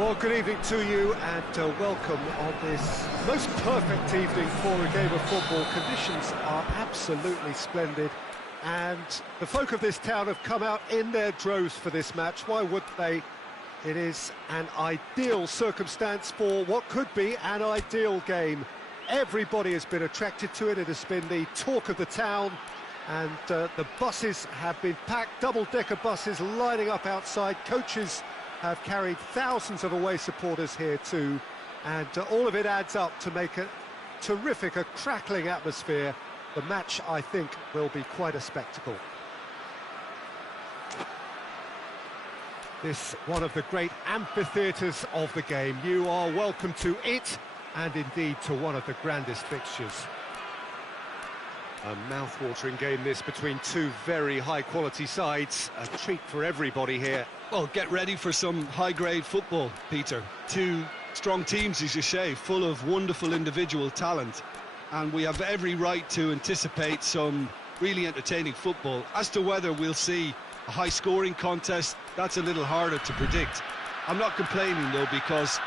Well, good evening to you and welcome on this most perfect evening for a game of football. Conditions are absolutely splendid and the folk of this town have come out in their droves for this match. Why wouldn't they? It is an ideal circumstance for what could be an ideal game. Everybody has been attracted to it. It has been the talk of the town, and the buses have been packed, double-decker buses lining up outside. Coaches have carried thousands of away supporters here too, and all of it adds up to make a terrific, a crackling atmosphere. The match, I think, will be quite a spectacle. This one of the great amphitheatres of the game. You are welcome to it, and indeed to one of the grandest fixtures. A mouth-watering game this between two very high-quality sides. A treat for everybody here. Well, get ready for some high-grade football, Peter. Two strong teams, as you say, full of wonderful individual talent. And we have every right to anticipate some really entertaining football. As to whether we'll see a high-scoring contest, that's a little harder to predict. I'm not complaining, though, because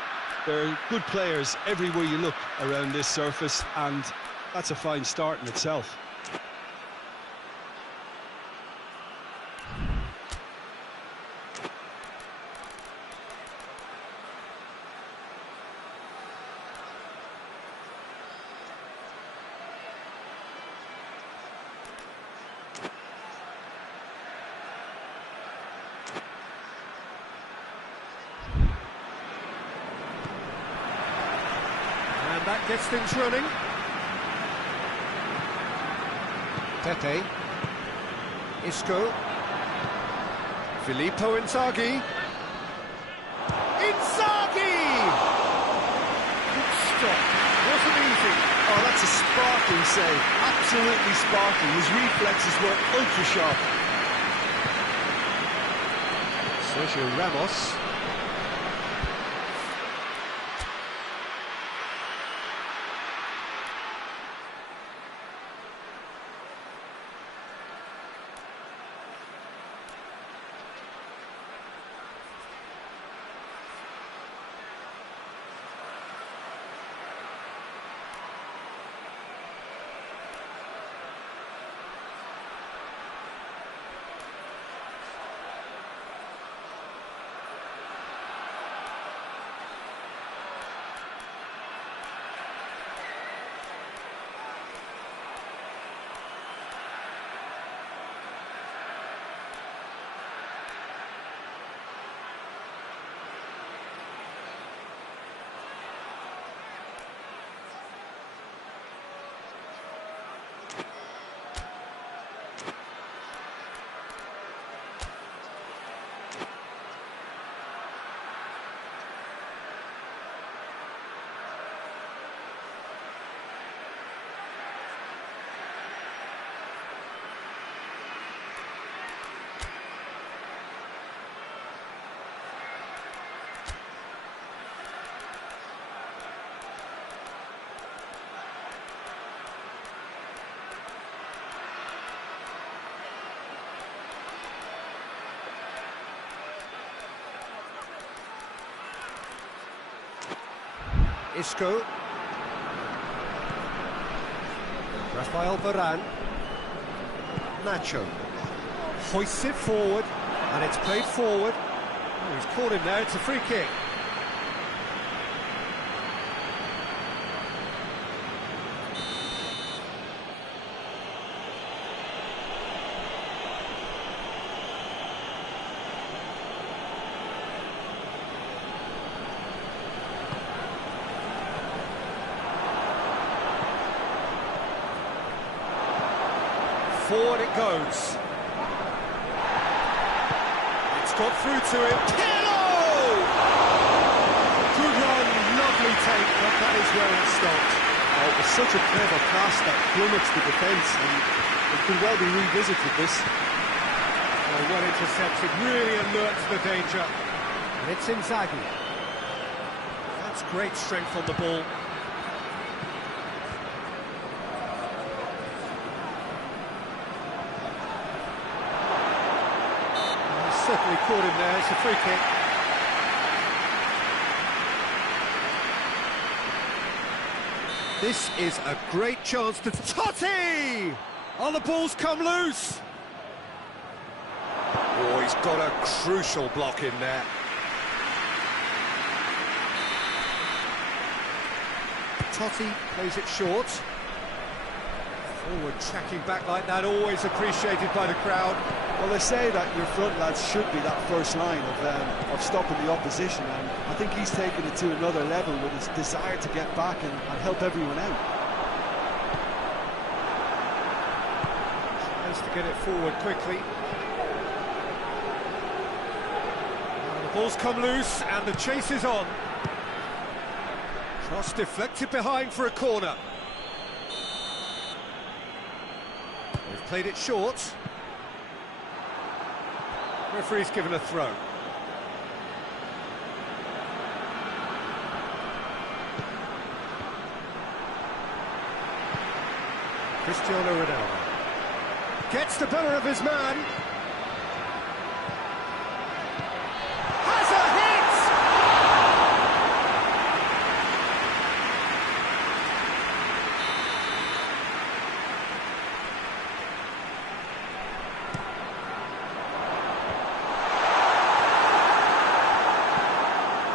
there are good players everywhere you look around this surface, and that's a fine start in itself. That gets things running. Tete. Isco. Filippo Inzaghi. Inzaghi! Good stop. Wasn't easy. Oh, that's a sparkling save. Absolutely sparkling. His reflexes were ultra-sharp. Sergio Ramos. Isco. Rafael Varane. Nacho. Hoists it forward, and it's played forward. Oh, he's caught him there, it's a free kick. Forward it goes. It's got through to him. Hello! Good run, lovely take, but that is where it stopped. Oh, it was such a clever pass that plummets the defence, and it could well be revisited, this. Oh, well intercepted, really alert to the danger. And it's Inzaghi. That's great strength on the ball. Certainly caught him there, it's a free kick. This is a great chance to... Totti! Oh, the ball's come loose! Oh, he's got a crucial block in there. Totti plays it short. Forward tracking back like that, always appreciated by the crowd. Well, they say that your front lads should be that first line of stopping the opposition, and I think he's taken it to another level with his desire to get back and help everyone out. Tries to get it forward quickly. And the ball's come loose and the chase is on. Cross deflected behind for a corner. They've played it short. Referee's given a throw. Cristiano Ronaldo gets the better of his man. Has a hit!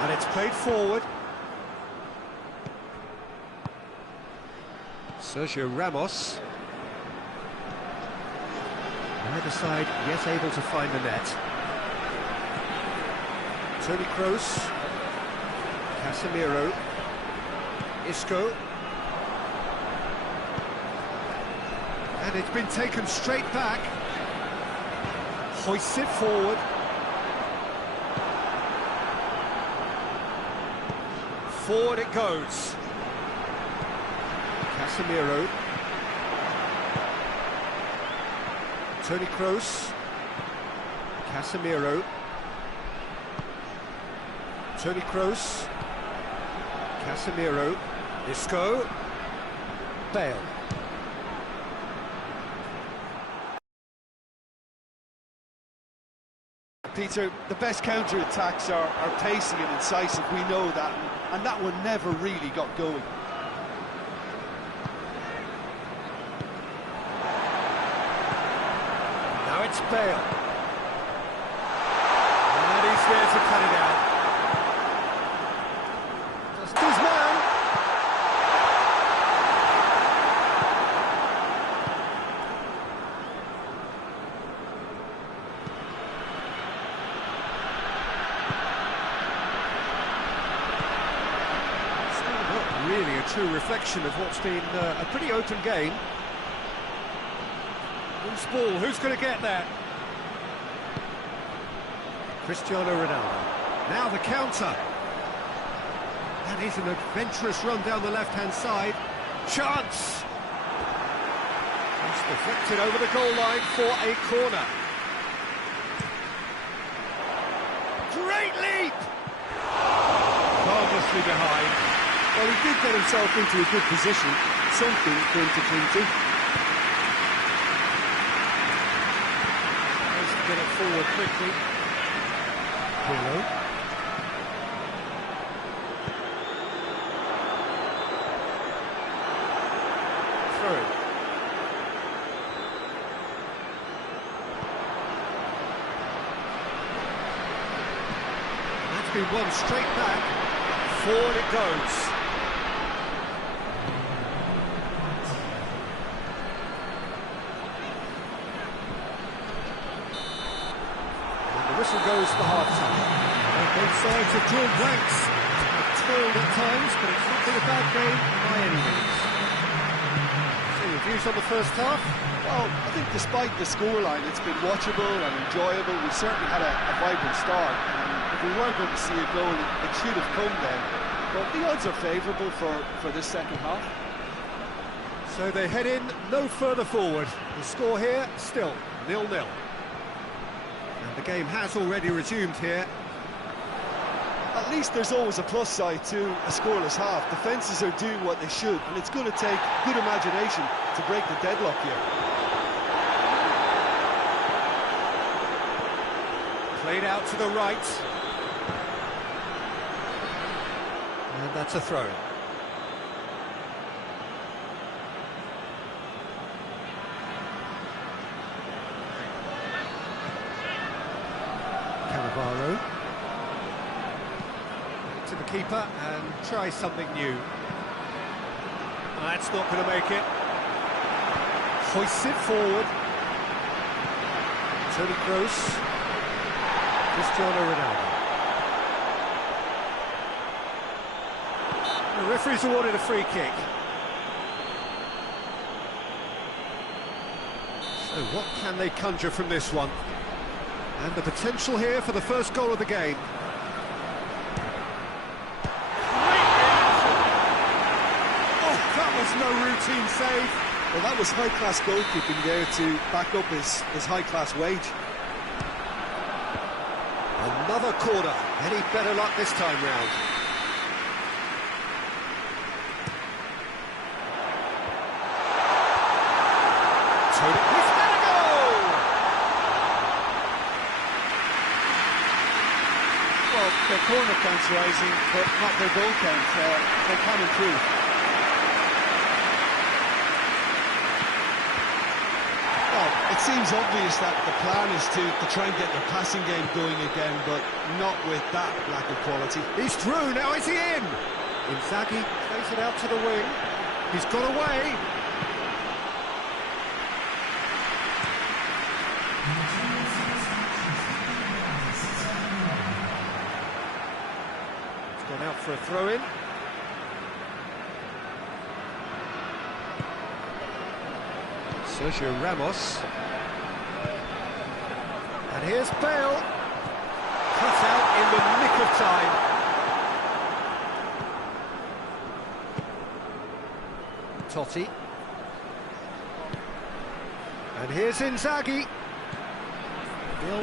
And it's played forward. Sergio Ramos. Either side yet able to find the net. Toni Kroos. Casemiro. Isco. And it's been taken straight back. Hoists it forward. Forward it goes. Casemiro. Toni Kroos. Casemiro. Toni Kroos. Casemiro. Isco. Bale. Peter, the best counter-attacks are pacey and incisive, we know that, and that one never really got going. Now it's Bale. And he's there to cut it out. Just his man. Really a true reflection of what's been a pretty open game. Loose ball, who's going to get that? Cristiano Ronaldo. Now the counter. That is an adventurous run down the left-hand side. Chance! It's deflected over the goal line for a corner. Great leap! Harmlessly behind. Well, he did get himself into a good position, something for him to cling to. Tries to get it forward quickly. Pirlo. Through. That's been won straight back. Forward it goes. Whistle goes for half-time. Both sides have drawn blanks. Have toiled at times, but it's not been a bad game by any means. So, your views on the first half? Well, I think despite the scoreline, it's been watchable and enjoyable. We certainly had a vibrant start. And if we weren't going to see a goal, it should have come then. But the odds are favourable for this second half. So they head in no further forward. The score here, still 0-0. And the game has already resumed here. At least there's always a plus side to a scoreless half. Defences are doing what they should, and it's going to take good imagination to break the deadlock here. Played out to the right. And that's a throw. Navarro. To the keeper and try something new. That's not going to make it. Hoists it forward. Toni Kroos. Cristiano Ronaldo. The referee's awarded a free kick. So what can they conjure from this one? And the potential here for the first goal of the game. Oh, that was no routine save. Well, that was high-class goalkeeping there to back up his high-class wage. Another corner. Any better luck this time round? Toni, he's got a goal! Well, their corner count's rising, but not their goal count. They can improve. Well, it seems obvious that the plan is to try and get their passing game going again, but not with that lack of quality. He's through, now is he in? Inzaghi plays it out to the wing. He's got away. He's gone out for a throw-in. Sergio Ramos. And here's Bale. Cut out in the nick of time. Totti. And here's Inzaghi.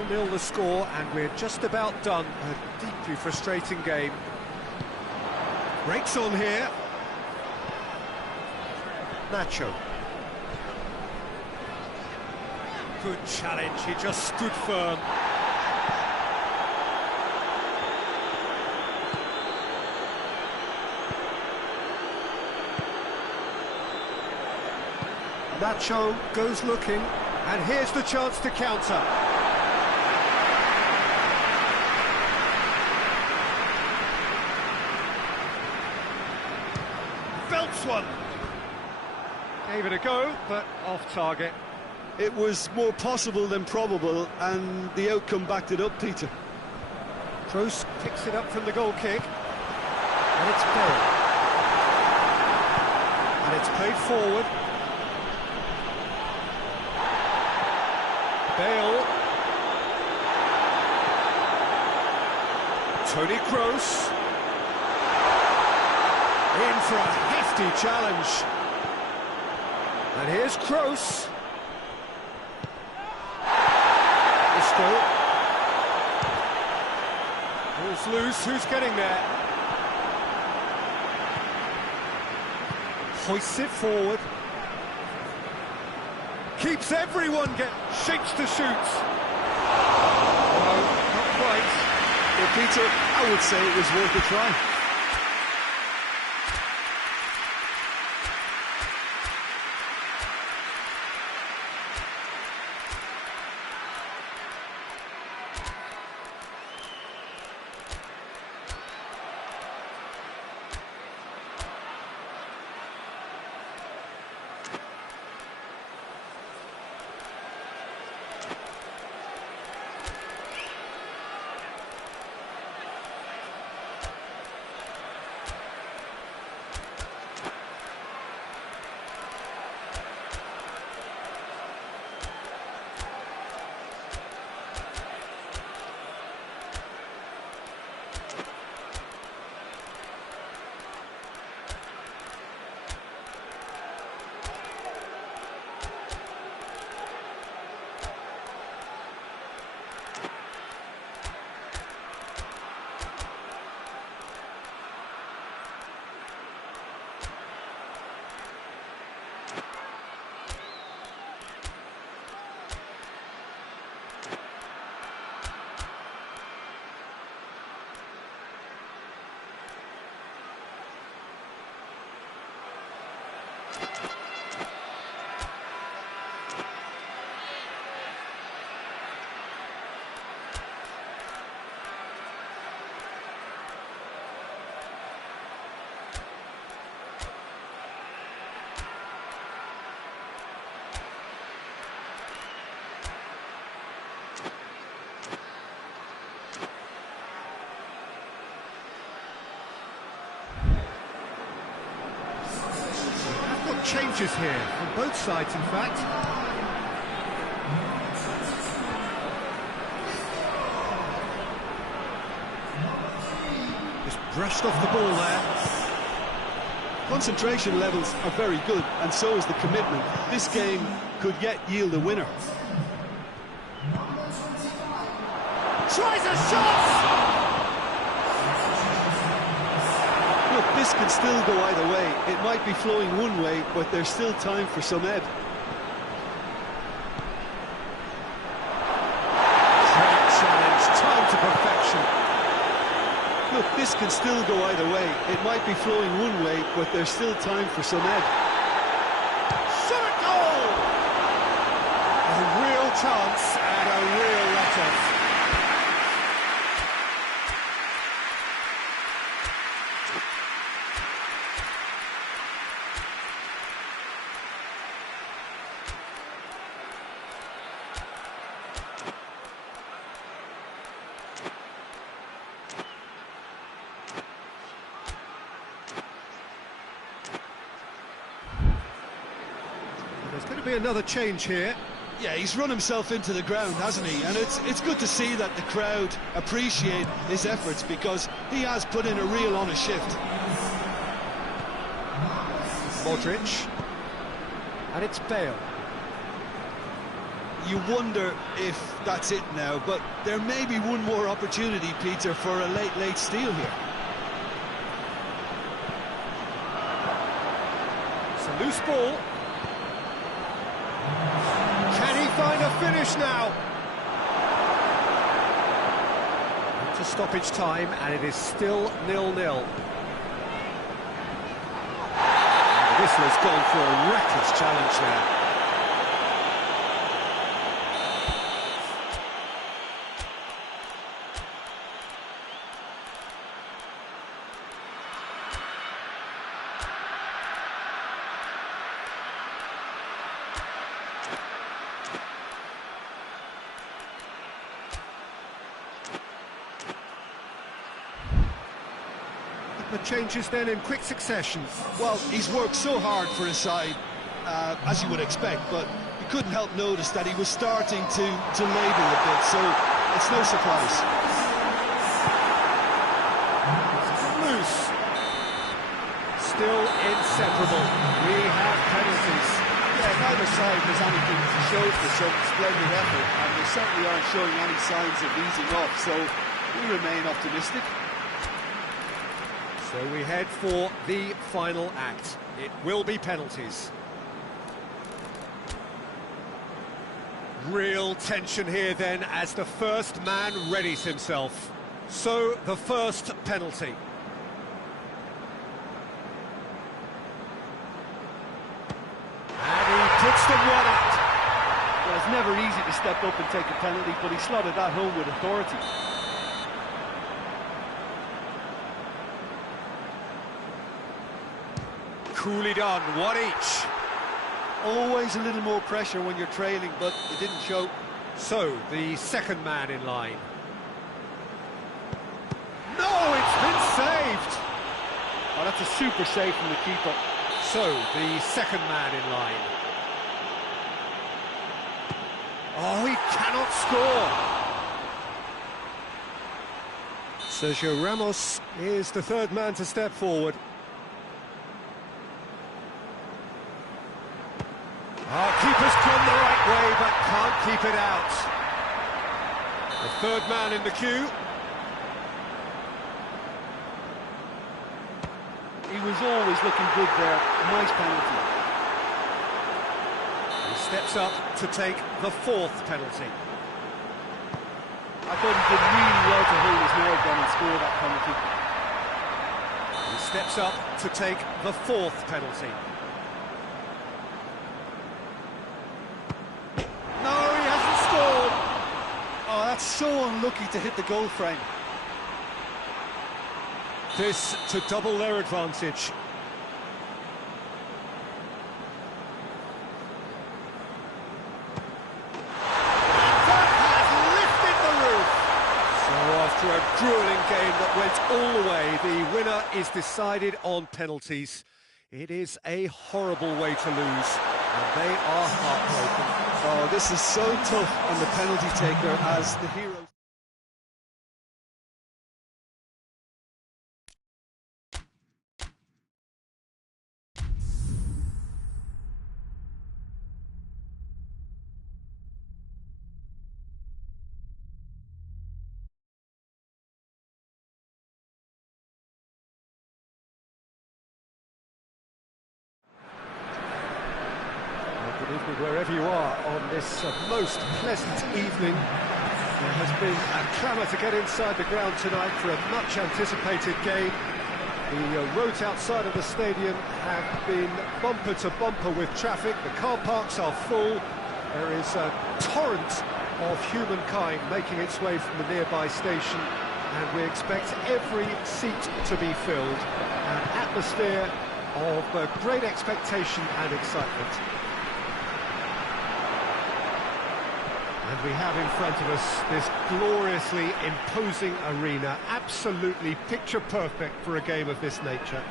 0-0 the score, and we're just about done. A deeply frustrating game. Breaks on here. Nacho. Good challenge, he just stood firm. Nacho goes looking, and here's the chance to counter. Belts one. Gave it a go, but off target. It was more possible than probable, and the outcome backed it up, Peter. Kroos picks it up from the goal kick, and it's Bale. And it's played forward. Bale. Toni Kroos. In for a hefty challenge. And here's Kroos. Ball's loose, who's getting there? Hoists it forward. Keeps everyone shapes to shoot. No, not quite. Well, Peter, I would say it was worth a try. changes here, on both sides in fact. Just brushed off the ball there. Concentration levels are very good, and so is the commitment. This game could yet yield a winner. Tries a shot! Look, this can still go either way. It might be flowing one way, but there's still time for some ebb. Great challenge, time to perfection. Look, this can still go either way. It might be flowing one way, but there's still time for some ebb. Shot goal! A real chance and a real let-off. There's going to be another change here. Yeah, he's run himself into the ground, hasn't he? And it's good to see that the crowd appreciate his efforts, because he has put in a real honest shift. Modric. And it's Bale. You wonder if that's it now, but there may be one more opportunity, Peter, for a late steal here. It's a loose ball. Can he find a finish now? Into stoppage time, and it is still 0-0. The whistler's gone for a reckless challenge there. The changes then in quick succession. Well, he's worked so hard for his side, as you would expect, but you couldn't help notice that he was starting to labour a bit, so it's no surprise. Loose. Still inseparable. We have penalties. Yeah, neither side has anything to show for some splendid effort, and they certainly aren't showing any signs of easing off, so we remain optimistic. So we head for the final act. It will be penalties. Real tension here then as the first man readies himself. So the first penalty. And he puts the one up. Well, it's never easy to step up and take a penalty, but he slotted that home with authority. Coolly done, one each. Always a little more pressure when you're trailing, but it didn't show. So, the second man in line. No, it's been saved! Oh, that's a super save from the keeper. So, the second man in line. Oh, he cannot score! Sergio Ramos is the third man to step forward. Oh, keeper's gone the right way, but can't keep it out. The third man in the queue. He was always looking good there. A nice penalty. He steps up to take the fourth penalty. I thought he did really well to hold his nerve down and score that penalty. He steps up to take the fourth penalty. Oh, that's so unlucky to hit the goal frame. This to double their advantage. And that has lifted the roof. So after a grueling game that went all the way, the winner is decided on penalties. It is a horrible way to lose, and they are heartbroken. Oh, this is so tough on the penalty taker as the hero. Good evening wherever you are on this most pleasant evening. There has been a clamour to get inside the ground tonight for a much anticipated game. The roads outside of the stadium have been bumper to bumper with traffic. The car parks are full. There is a torrent of humankind making its way from the nearby station, and we expect every seat to be filled. An atmosphere of great expectation and excitement. And we have in front of us this gloriously imposing arena, absolutely picture-perfect for a game of this nature.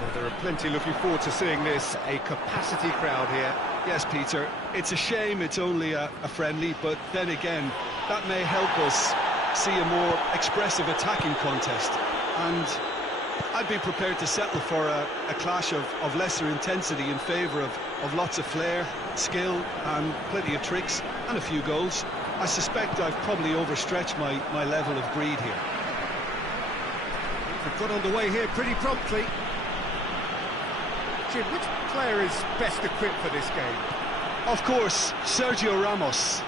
Well, there are plenty looking forward to seeing this, a capacity crowd here. Yes, Peter, it's a shame it's only a friendly, but then again, that may help us see a more expressive attacking contest. And I'd be prepared to settle for a clash of lesser intensity in favour of lots of flair, skill and plenty of tricks and a few goals. I suspect I've probably overstretched my level of greed here. We've got underway here pretty promptly. Jim, which player is best equipped for this game? Of course, Sergio Ramos.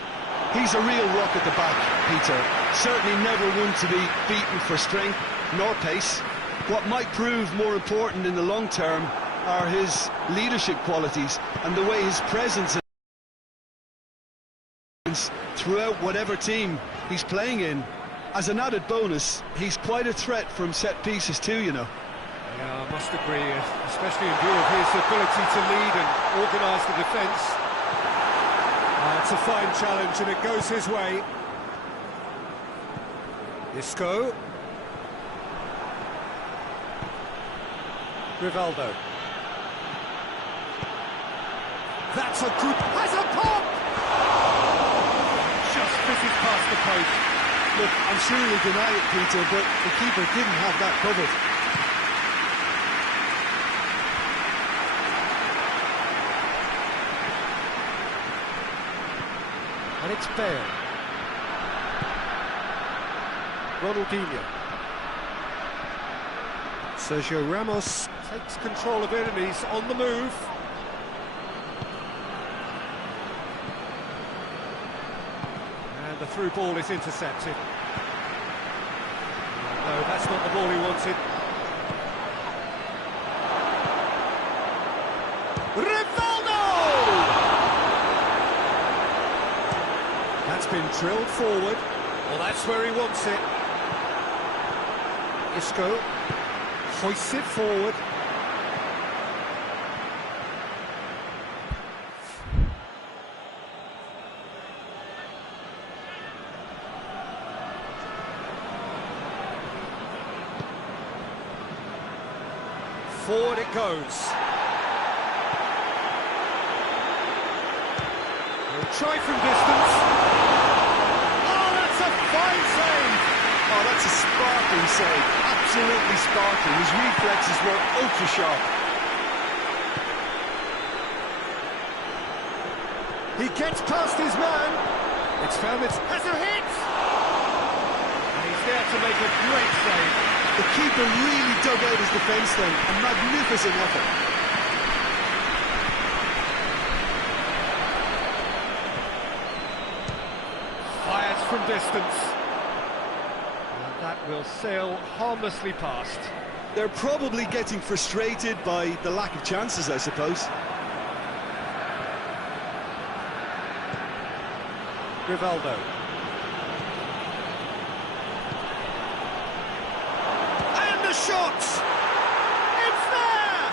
He's a real rock at the back, Peter. Certainly never one to be beaten for strength nor pace. What might prove more important in the long term are his leadership qualities and the way his presence is throughout whatever team he's playing in. As an added bonus, he's quite a threat from set pieces too, you know. Yeah, I must agree, especially in view of his ability to lead and organise the defence. It's a fine challenge and it goes his way. Isco. Rivaldo. That's a good... has a pop! Just misses past the post. Look, I'm sure he'll deny it, Peter, but the keeper didn't have that covered. And it's Bale. Ronaldinho. Sergio Ramos takes control of it and he's on the move. And the through ball is intercepted. No, that's not the ball he wanted. Rivaldo! That's been drilled forward. Well, that's where he wants it. Isco hoists it forward. Forward it goes. He'll try from distance. Oh, that's a fine save! Oh, that's a sparkling save. Absolutely sparkling. His reflexes were ultra sharp. He gets past his man. It's found it. Has a hit! And he's there to make a great save. The keeper really dug out his defence then. A magnificent effort. Fires from distance. And that will sail harmlessly past. They're probably getting frustrated by the lack of chances, I suppose. Rivaldo. And the shot! It's there!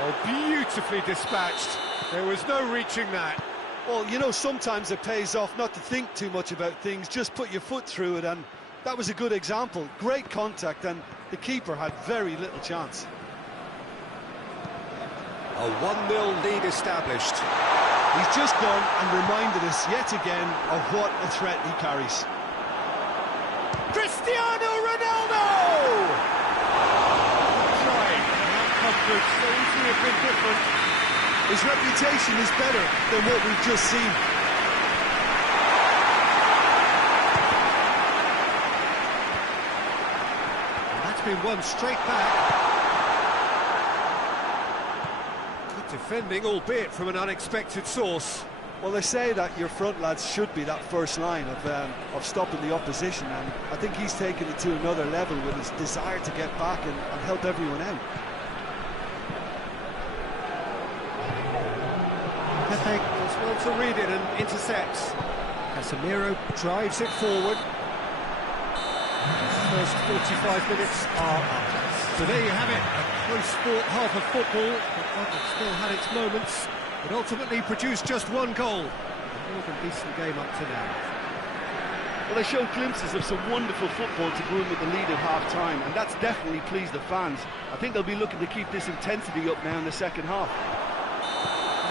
Oh, beautifully dispatched. There was no reaching that. Well, you know, sometimes it pays off not to think too much about things, just put your foot through it, and that was a good example. Great contact, and The keeper had very little chance. A 1-0 lead established. He's just gone and reminded us yet again of what a threat he carries. Cristiano Ronaldo! Trying. The outcome could so easily have been different. His reputation is better than what we've just seen. And that's been won straight back. Good defending, albeit from an unexpected source. Well, they say that your front lads should be that first line of stopping the opposition, and I think he's taken it to another level with his desire to get back and help everyone out. Pepe does well to read it and intercepts. Casemiro drives it forward. The first 45 minutes are up. So there you have it, a close sport half of football, but one that still had its moments. It ultimately produced just one goal. A more than decent game up to now. Well, they showed glimpses of some wonderful football to go in with the lead at half-time, and that's definitely pleased the fans. I think they'll be looking to keep this intensity up now in the second half.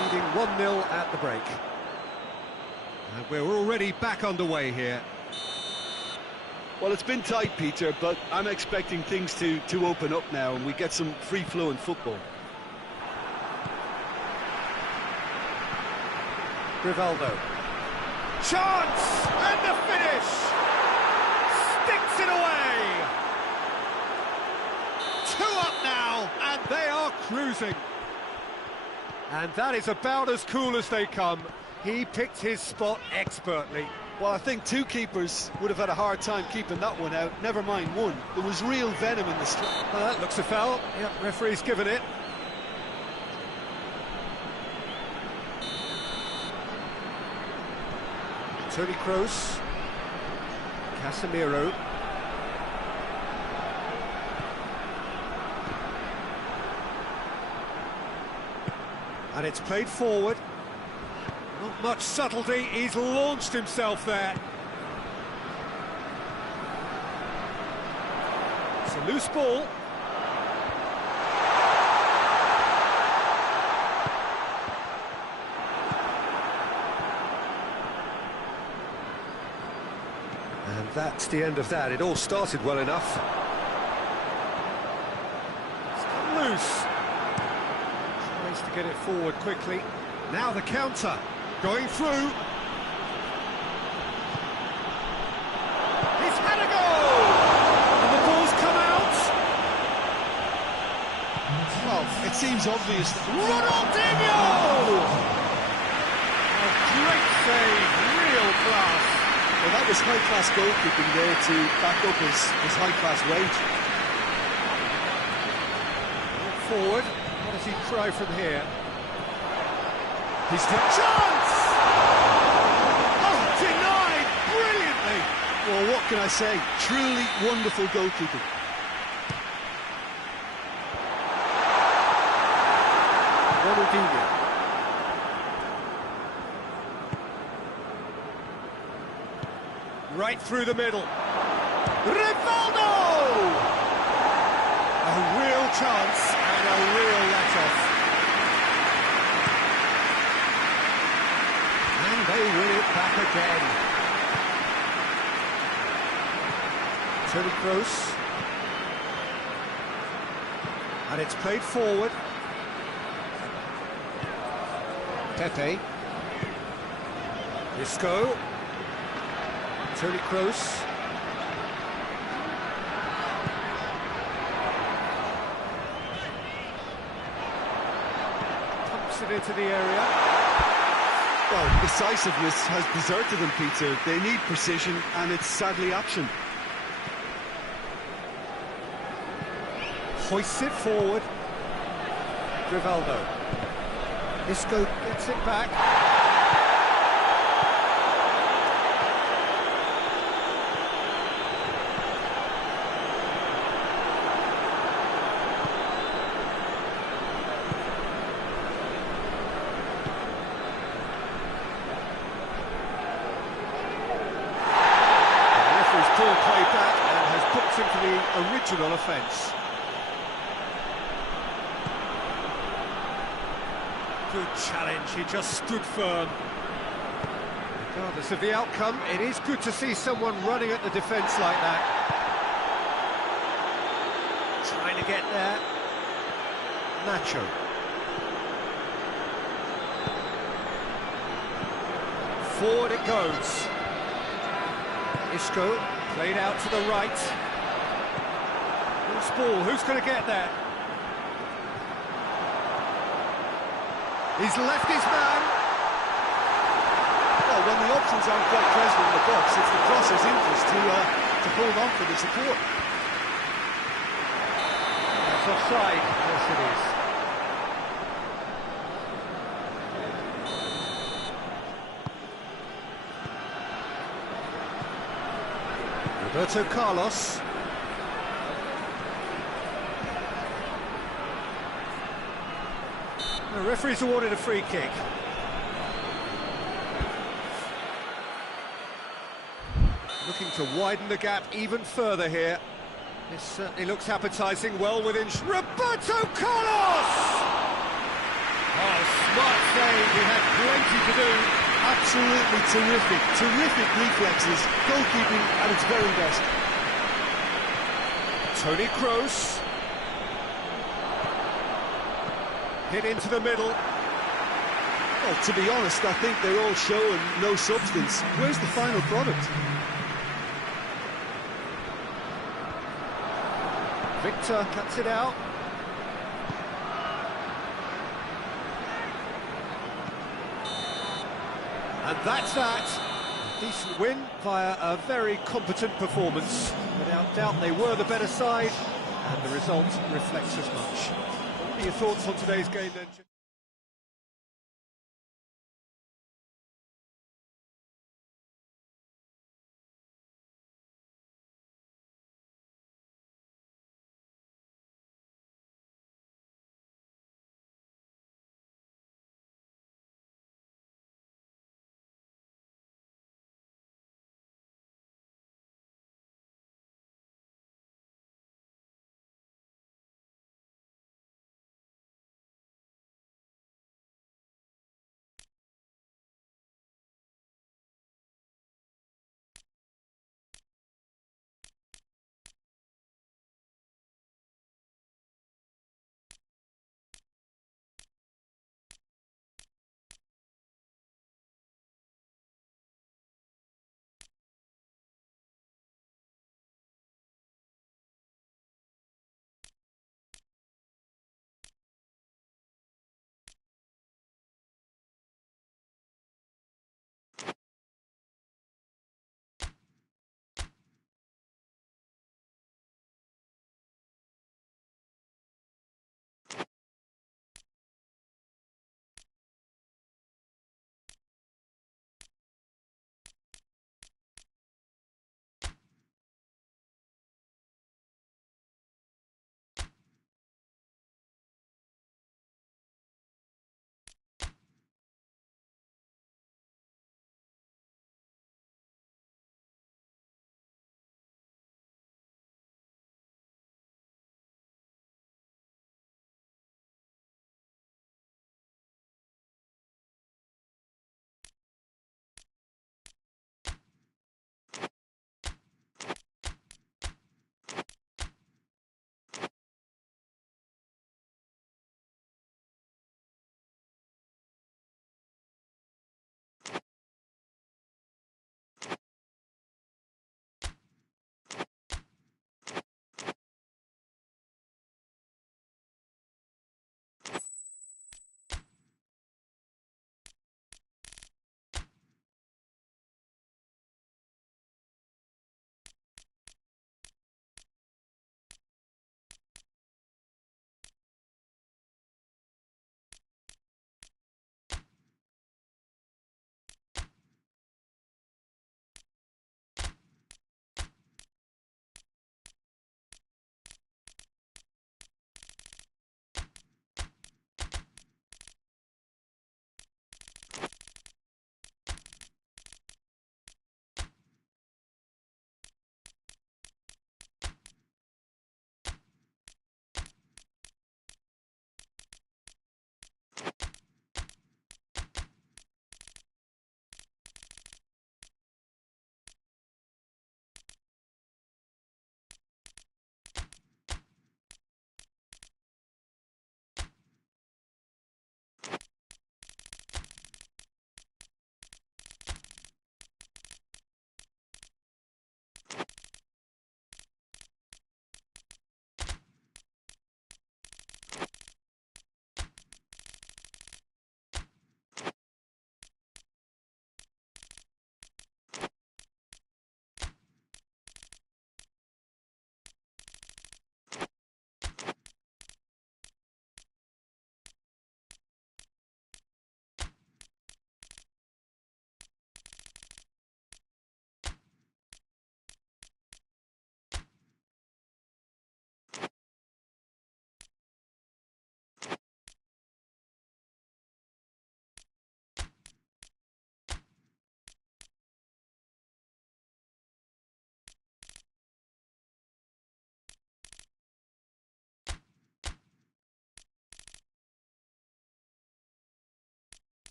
Leading 1-0 at the break. And we're already back underway here. Well, it's been tight, Peter, but I'm expecting things to open up now and we get some free-flowing football. Rivaldo. Chance! And the finish! Sticks it away! 2 up now, and they are cruising. And that is about as cool as they come. He picked his spot expertly. Well, I think 2 keepers would have had a hard time keeping that one out, never mind 1. There was real venom in the strike. Well, that looks a foul. Yep, referee's given it. Toni Kroos. Casemiro. And it's played forward. Not much subtlety, he's launched himself there. It's a loose ball. And that's the end of that. It all started well enough. It's come loose. Tries to get it forward quickly. Now the counter. Going through. He's had a goal! And the ball's come out. Well, it seems obvious. Ronaldinho! A great save, real class. Well, that was high-class goalkeeping there to back up his high-class wage. Forward. What does he try from here? He's got chance! Oh, denied brilliantly! Well, what can I say? Truly wonderful goalkeeping. Ronaldinho. Right through the middle. Rivaldo! A real chance and a real let-off. And they win it back again. Toni Kroos. And it's played forward. Pepe. Isco. Toni Kroos. Pumps it into the area. Well, decisiveness has deserted them, Peter. They need precision, and it's sadly absent. Hoists it forward. Rivaldo. Isco gets it back. Ball played back and has puts him for the original offence. Good challenge, he just stood firm. Regardless of the outcome, it is good to see someone running at the defence like that. Trying to get there. Nacho. Forward it goes. Isco played out to the right. Loose ball, who's going to get there? He's left his man. Well, when the options aren't quite present in the box, it's the crosser's interest to hold on for the support. That's offside. Yes, it is. Roberto Carlos. The referee's awarded a free kick. Looking to widen the gap even further here. This certainly looks appetising, well within... Roberto Carlos! Oh, smart save, he had plenty to do. Absolutely terrific reflexes, goalkeeping at its very best. Toni Kroos. Hit into the middle. Well, to be honest, I think they're all show and no substance. Where's the final product? Victor cuts it out. And that's that. Decent win via a very competent performance. Without doubt, they were the better side, and the result reflects as much. What are your thoughts on today's game then?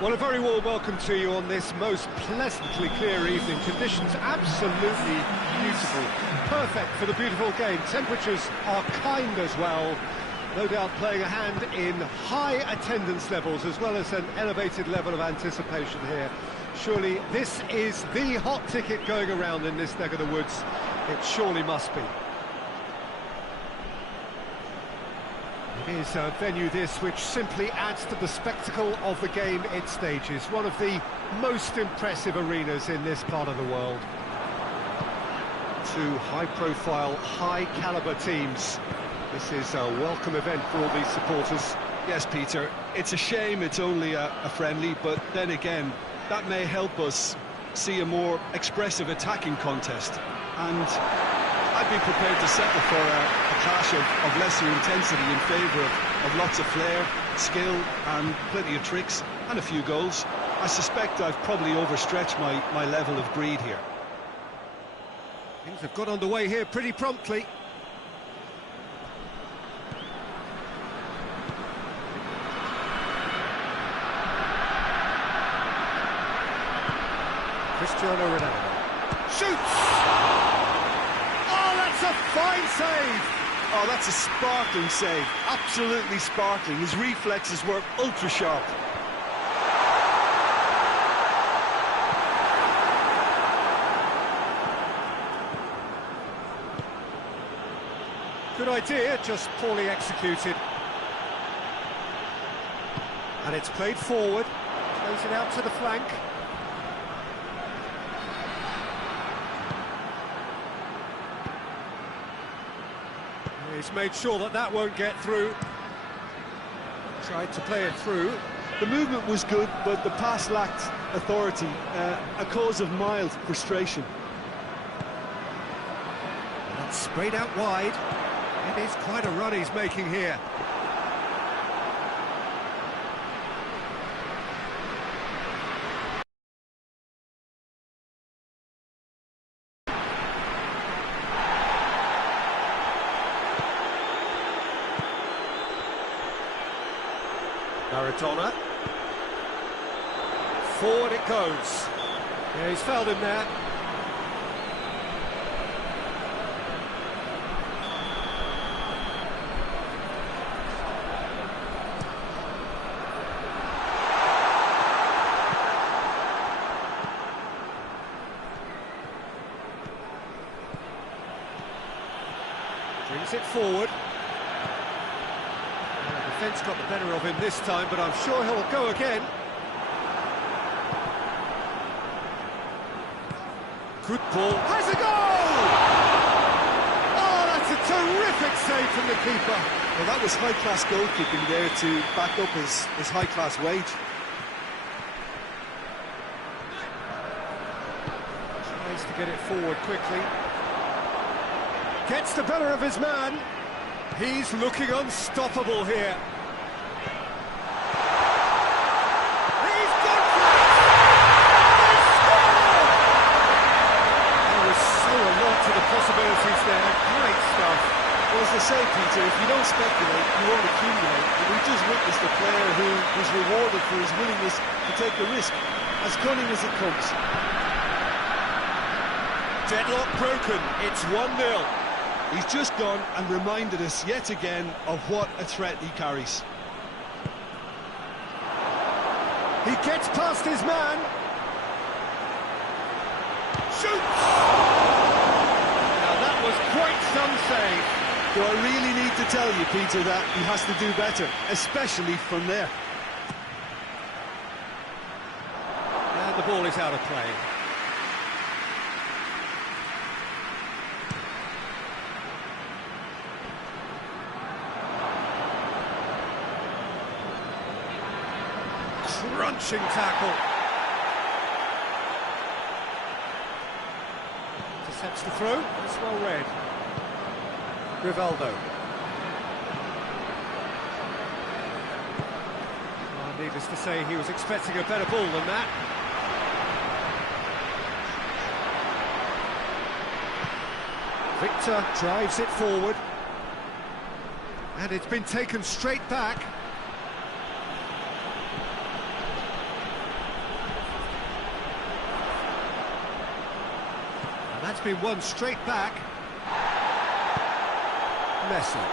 Well, a very warm welcome to you on this most pleasantly clear evening. Conditions absolutely beautiful. Perfect for the beautiful game. Temperatures are kind as well. No doubt playing a hand in high attendance levels as well as an elevated level of anticipation here. Surely this is the hot ticket going around in this neck of the woods. It surely must be. It is a venue this which simply adds to the spectacle of the game it stages. One of the most impressive arenas in this part of the world. Two high-profile, high-caliber teams. This is a welcome event for all these supporters. Yes, Peter, it's a shame it's only a friendly, but then again, that may help us see a more expressive attacking contest. And I'd be prepared to settle for a clash of lesser intensity in favour of lots of flair, skill and plenty of tricks and a few goals. I suspect I've probably overstretched my level of greed here. Things have got underway here pretty promptly. Cristiano Ronaldo shoots! That's a fine save! Oh, that's a sparkling save. Absolutely sparkling. His reflexes were ultra sharp. Good idea, just poorly executed. And it's played forward. Plays it out to the flank. He's made sure that won't get through. Tried to play it through. The movement was good, but the pass lacked authority, a cause of mild frustration. That's sprayed out wide. It is quite a run he's making here. Maradona. Forward it goes. Yeah, he's fouled him there. Brings it forward. The defence got the better of him this time, but I'm sure he'll go again. Good ball. Has a goal! Oh, that's a terrific save from the keeper. Well, that was high-class goalkeeping there to back up his high-class wage. Tries to get it forward quickly. Gets the better of his man. He's looking unstoppable here. He's gone for it! They score! There was so alert to the possibilities there. Great stuff. Well, as they say, Peter, if you don't speculate, you won't accumulate. And we just witnessed a player who was rewarded for his willingness to take the risk, as cunning as it comes. Deadlock broken. It's 1-0. He's just gone and reminded us yet again of what a threat he carries. He gets past his man. Shoots! Now that was quite some save. Do I really need to tell you, Peter, that he has to do better, especially from there? And the ball is out of play. Crunching tackle. Intercepts the throw. It's well read. Rivaldo. Well, needless to say, he was expecting a better ball than that. Victor drives it forward. And it's been taken straight back. That's been won straight back. Messi.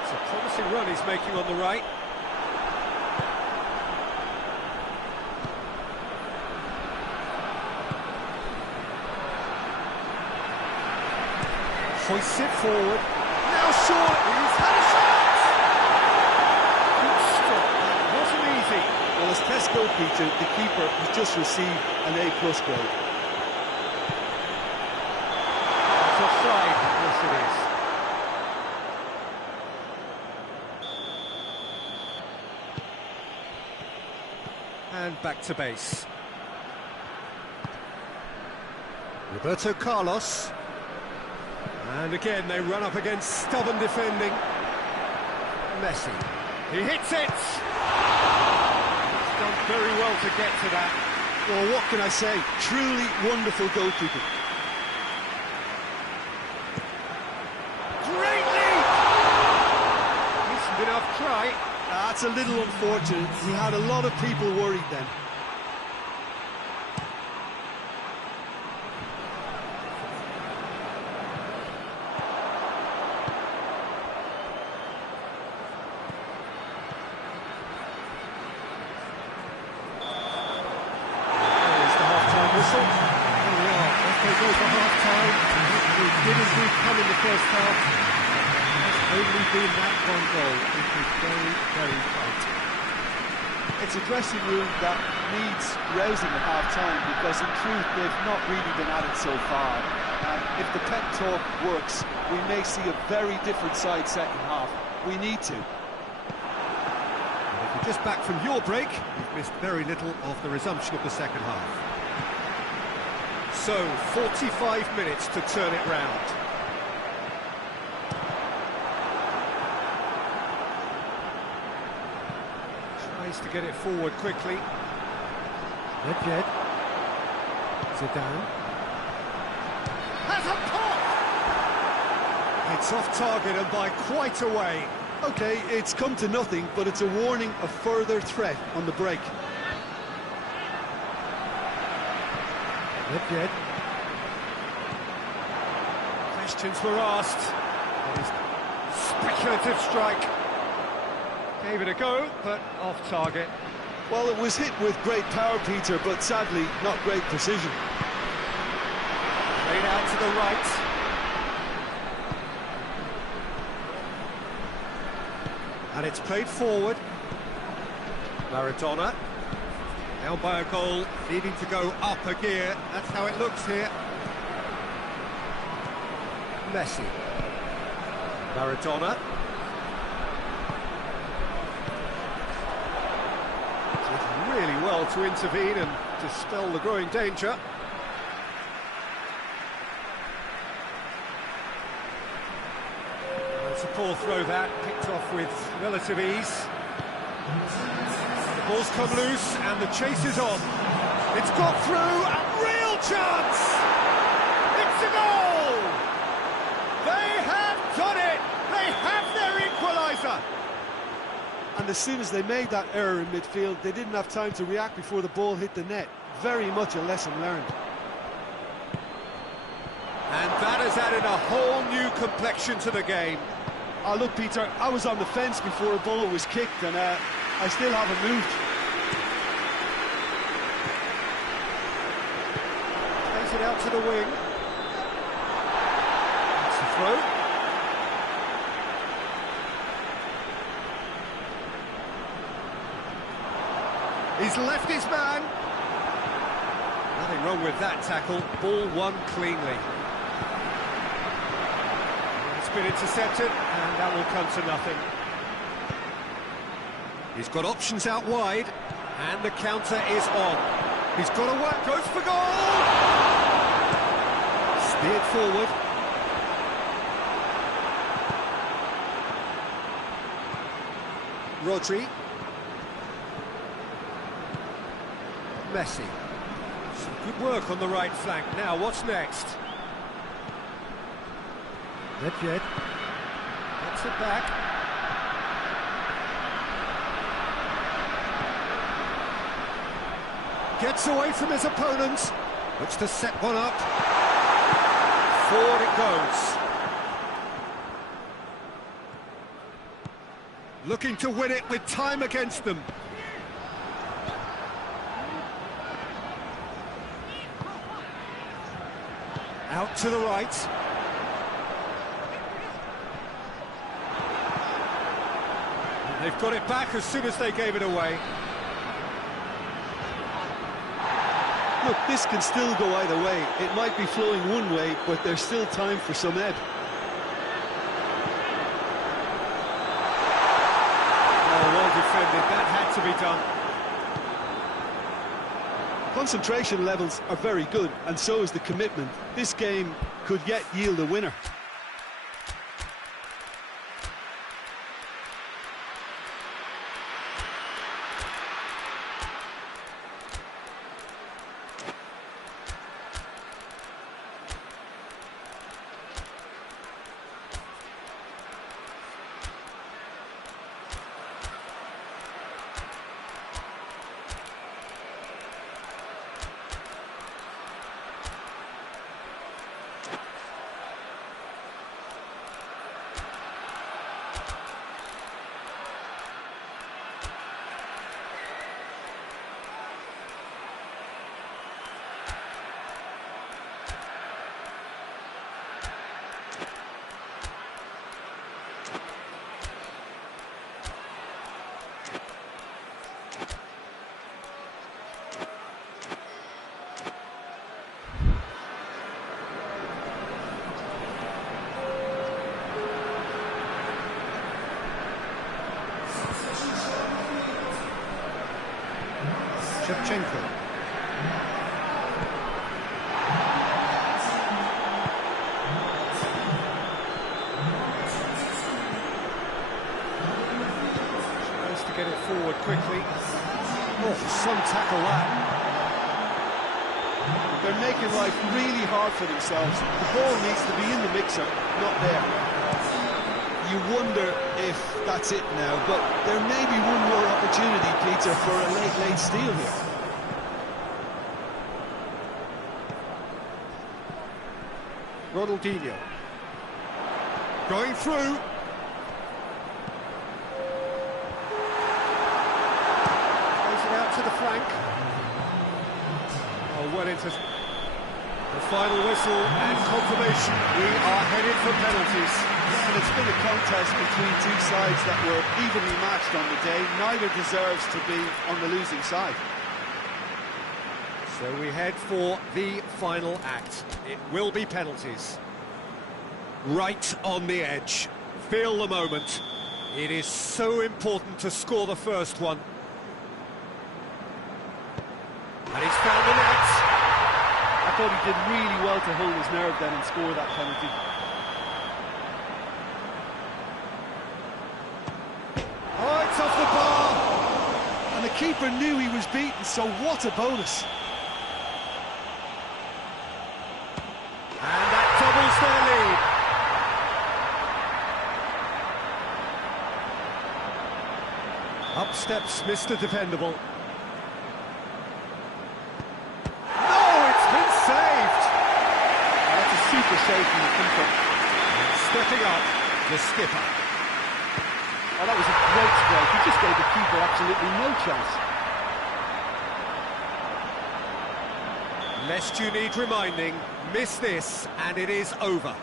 It's a promising run he's making on the right. Hoists it forward. Now short. He's had a shot. Good stop. That wasn't easy. Well, as tests go, Peter, the keeper has just received an A+ grade. It's offside. Yes, it is. And back to base. Roberto Carlos. And again, they run up against stubborn defending. Messi. He hits it! He's done very well to get to that. Well, what can I say? Truly wonderful goalkeeping. Great lead! Decent enough try. That's a little unfortunate. We had a lot of people worried then. Here we are, off they go for half-time. We did indeed come in the first half. There's only been that one goal. It was very, very tight. It's a dressing room that needs rousing at half-time because in truth they've not really been at it so far. If the pep talk works, we may see a very different side second half. We need to. And if you're just back from your break, you've missed very little of the resumption of the second half. So, 45 minutes to turn it round. Tries to get it forward quickly. Nedved. Zidane. Has a pop! It's off target and by quite a way. Okay, it's come to nothing, but it's a warning of further threat on the break. Nedved. Questions were asked. Speculative strike. Gave it a go, but off target. Well, it was hit with great power, Peter, but sadly not great precision. Played out to the right. And it's played forward. Maradona. Now by a goal, needing to go up a gear. That's how it looks here. Messi. Maradona. Did really well to intervene and dispel the growing danger. It's a poor throw that, picked off with relative ease. The ball's come loose and the chase is on. It's got through, a real chance! It's a goal! They have done it! They have their equaliser! And as soon as they made that error in midfield, they didn't have time to react before the ball hit the net. Very much a lesson learned. And that has added a whole new complexion to the game. Oh, look, Peter, I was on the fence before a ball was kicked, and I still haven't moved. Plays it out to the wing. That's the throw. He's left his man. Nothing wrong with that tackle. Ball won cleanly. It's been intercepted, and that will come to nothing. He's got options out wide, and the counter is on. He's got to work, goes for goal! Steered forward. Rodri. Messi. Some good work on the right flank. Now, what's next? Nedved. Gets it back. Gets away from his opponents. Looks to set one up. Forward it goes. Looking to win it with time against them. Out to the right. And they've got it back as soon as they gave it away. Look, this can still go either way. It might be flowing one way, but there's still time for some ebb. Oh, well defended. That had to be done. Concentration levels are very good, and so is the commitment. This game could yet yield a winner. Shevchenko. Tries to get it forward quickly. Oh, some tackle that. They're making life really hard for themselves. The ball needs to be in the mixer, not there. You wonder if that's it now, but there may be one more opportunity, Peter, for a late steal here. Ronaldinho. Going through. Plays it out to the flank. Oh, well into the final whistle and confirmation. We are headed for penalties. And it's been a contest between two sides that were evenly matched on the day. Neither deserves to be on the losing side. So we head for the final act. It will be penalties. Right on the edge. Feel the moment. It is so important to score the first one. And he's found the net. I thought he did really well to hold his nerve then and score that penalty. Oh, it's off the bar! And the keeper knew he was beaten, so what a bonus. And that doubles their lead. Up steps Mr. Dependable. No, it's been saved! That's a super save from the keeper. And stepping up, the skipper. Oh, that was a great strike. He just gave the keeper absolutely no chance. Lest you need reminding, miss this and it is over.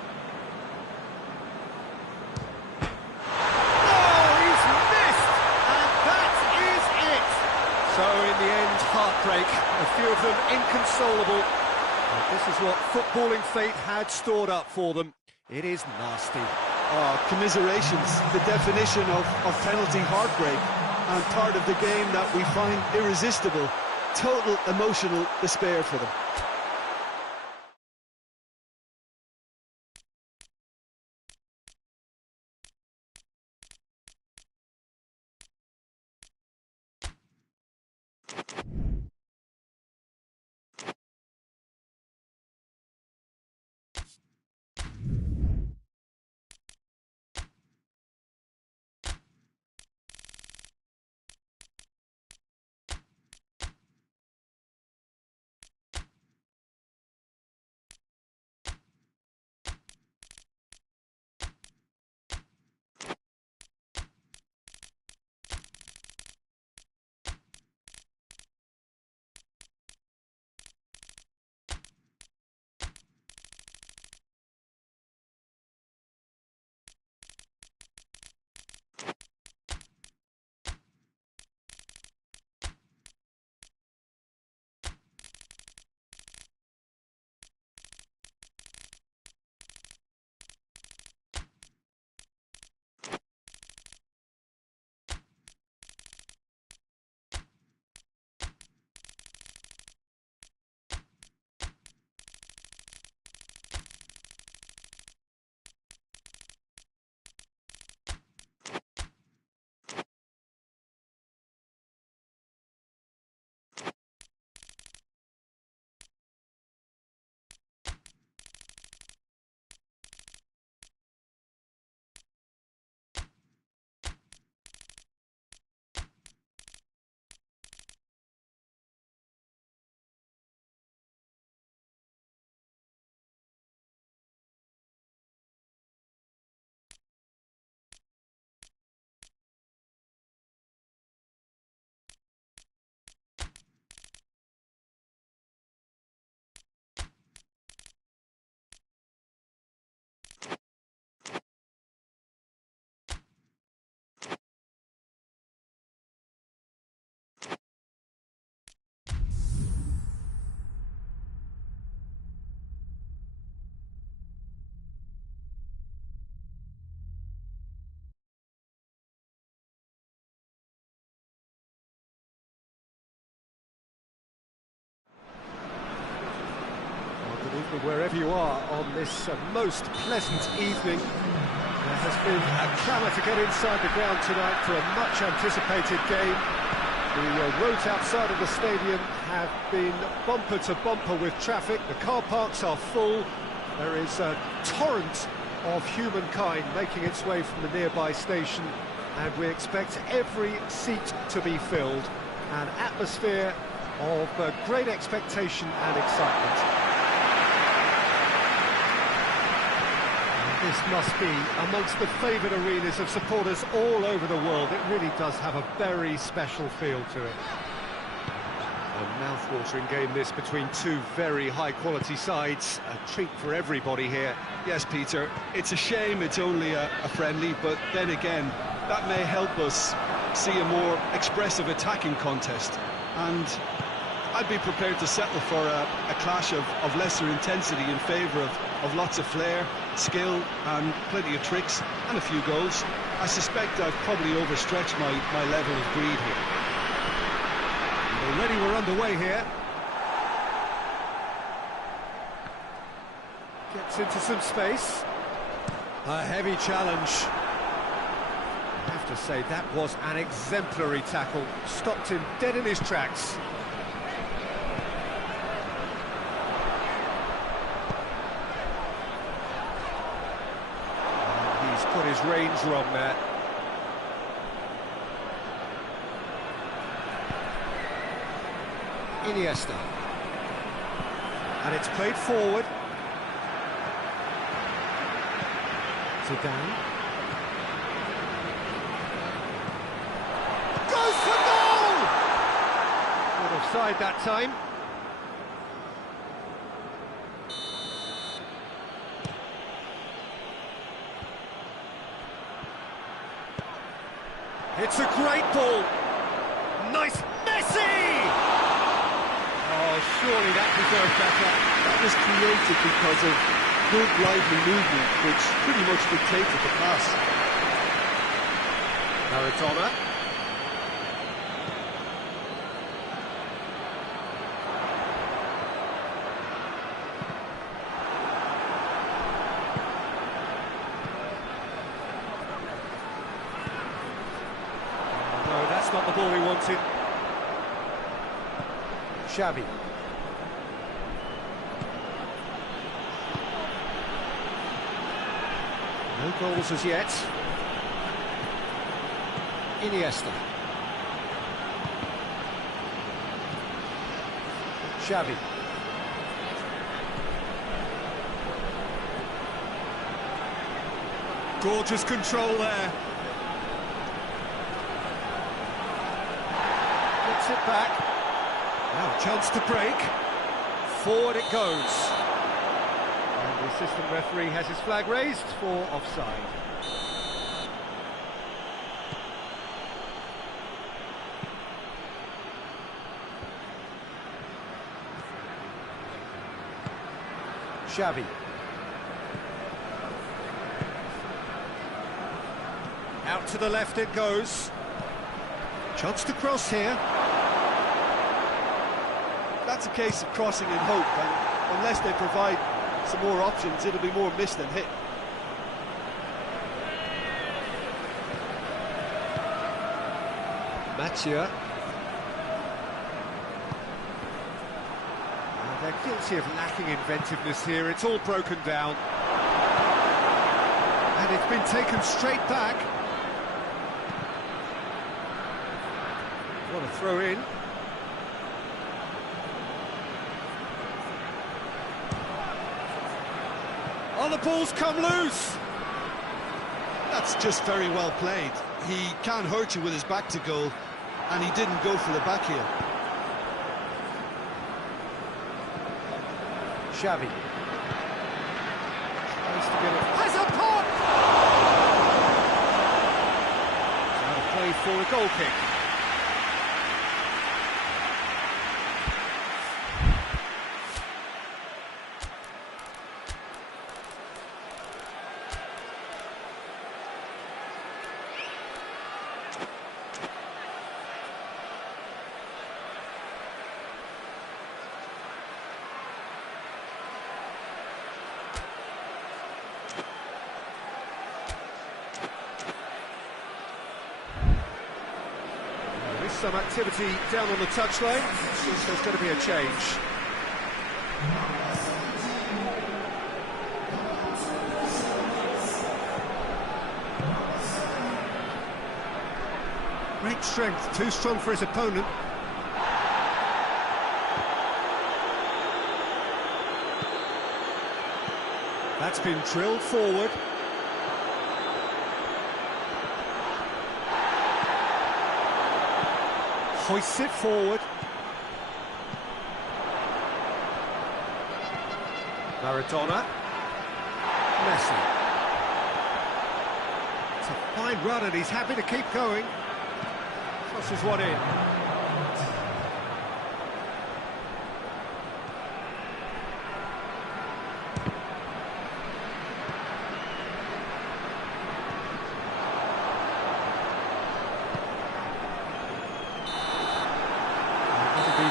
Oh, he's missed! And that is it! So in the end, heartbreak. A few of them inconsolable. But this is what footballing fate had stored up for them. It is nasty. Oh, commiserations, the definition of penalty heartbreak, and part of the game that we find irresistible. Total emotional despair for them. gentlemen, wherever you are on this most pleasant evening. There has been a clamour to get inside the ground tonight for a much-anticipated game. The roads outside of the stadium have been bumper to bumper with traffic. The car parks are full. There is a torrent of humankind making its way from the nearby station, and we expect every seat to be filled. An atmosphere of great expectation and excitement. This must be amongst the favoured arenas of supporters all over the world. It really does have a very special feel to it. A mouth-watering game this between two very high-quality sides. A treat for everybody here. Yes, Peter, it's a shame it's only a friendly, but then again, that may help us see a more expressive attacking contest. And I'd be prepared to settle for a clash of lesser intensity in favour of lots of flair, skill and plenty of tricks and a few goals. I suspect I've probably overstretched my level of greed here. Already we're underway here. Gets into some space. A heavy challenge. I have to say, that was an exemplary tackle. Stopped him dead in his tracks. Got his range wrong there. Iniesta. And it's played forward. Zidane. Goes for goal! Not offside that time. It's a great ball. Nice Messi! Oh, surely that deserved better. That was created because of good, lively movement, which pretty much dictated the pass. Maradona. That's not the ball he wanted. Xavi. No goals as yet. Iniesta. Xavi. Gorgeous control there. Gets it back. Now a chance to break. Forward it goes. And the assistant referee has his flag raised for offside. Xavi. Out to the left it goes. Chance to cross here. That's a case of crossing in hope, and unless they provide some more options, it'll be more miss than hit. Mathieu. They're guilty of lacking inventiveness here. It's all broken down. And it's been taken straight back. What a throw in. Oh, the ball's come loose. That's just very well played. He can't hurt you with his back to goal, and he didn't go for the back heel. Xavi. Tries to get it. Has a pop! Out of play for a goal kick. Some activity down on the touchline. Seems there's going to be a change. Great strength, too strong for his opponent. That's been drilled forward. Hoists it forward. Maradona. Messi. It's a fine run and he's happy to keep going. Crosses one in.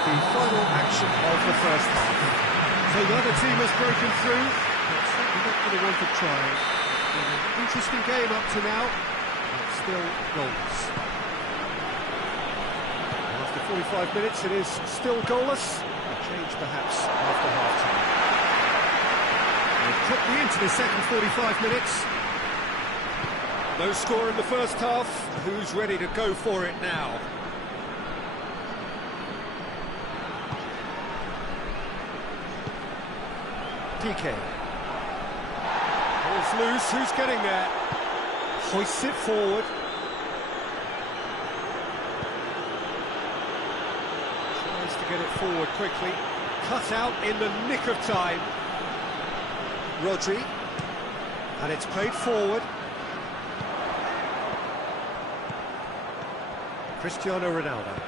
The final action of the first half. So the other team has broken through. It's certainly not going to want to try. It's been an interesting game up to now, but still goalless. After 45 minutes, it is still goalless. A change perhaps after half-time. They've put me into the second 45 minutes. No score in the first half. Who's ready to go for it now? PK. Ball's loose, who's getting there? Hoists it forward. Tries to get it forward quickly. Cut out in the nick of time. Rodri. And it's played forward. Cristiano Ronaldo.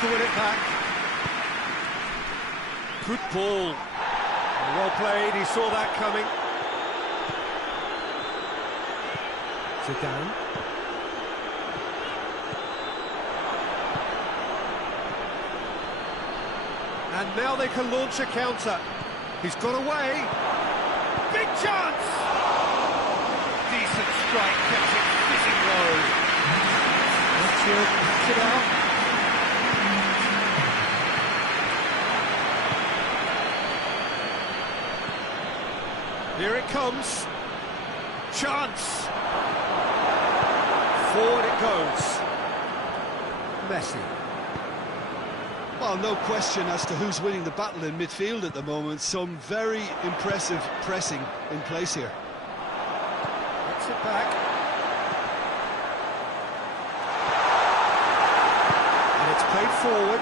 To win it back. Good ball. Well played, he saw that coming. Zidane. And now they can launch a counter. He's got away. Big chance! Decent strike, kept it fizzing low. Cuts it out. Here it comes. Chance. Forward it goes. Messi. Well, no question as to who's winning the battle in midfield at the moment. Some very impressive pressing in place here. Gets it back. And it's played forward.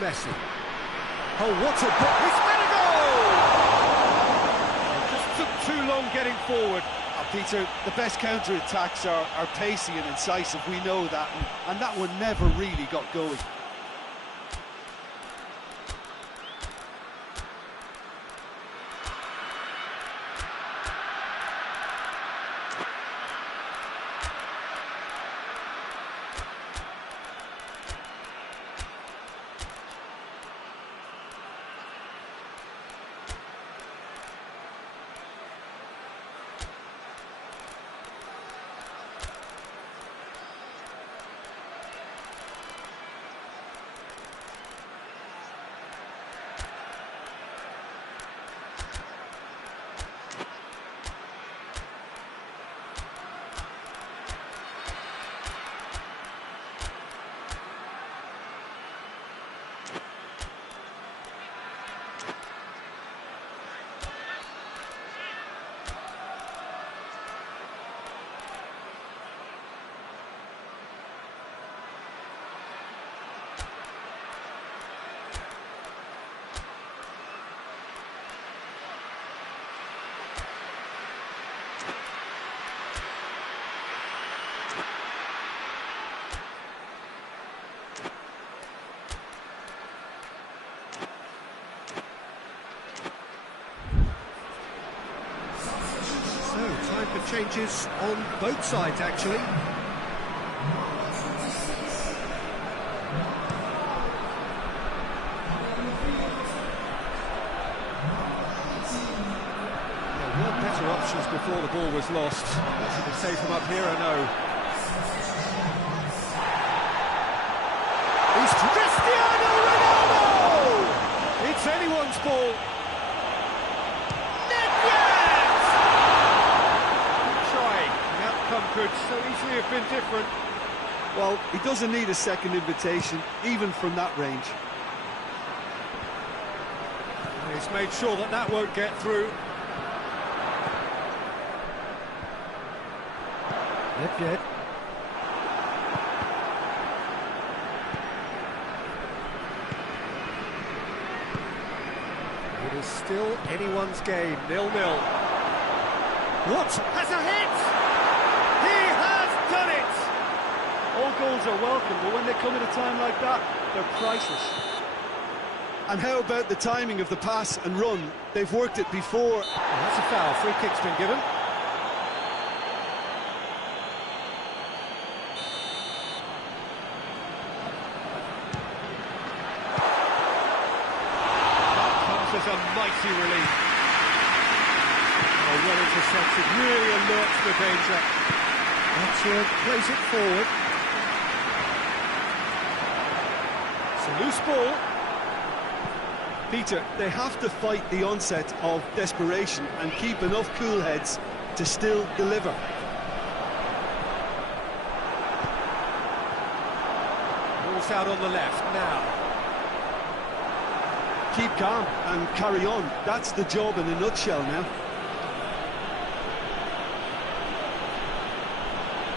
Messi. Oh, what a ball! He's made a goal! Just took too long getting forward. Peter, the best counter-attacks are pacey and incisive, we know that, and that one never really got going. changes on both sides, actually. There were better options before the ball was lost. Should we say from up here, I know. He's Cristiano Ronaldo! It's anyone's ball. Could so easily have been different. Well, he doesn't need a second invitation, even from that range. And he's made sure that that won't get through. Yet. It is still anyone's game, 0-0. What? Has a hit! Done it! All goals are welcome, but when they come at a time like that, they're priceless. And how about the timing of the pass and run? They've worked it before. Well, that's a foul. Free kick's been given. That comes as a mighty relief. Oh, well intercepted, really alert to the danger. That's plays it forward. It's a loose ball. Peter, they have to fight the onset of desperation and keep enough cool heads to still deliver. Ball's out on the left now. Keep calm and carry on. That's the job in a nutshell now.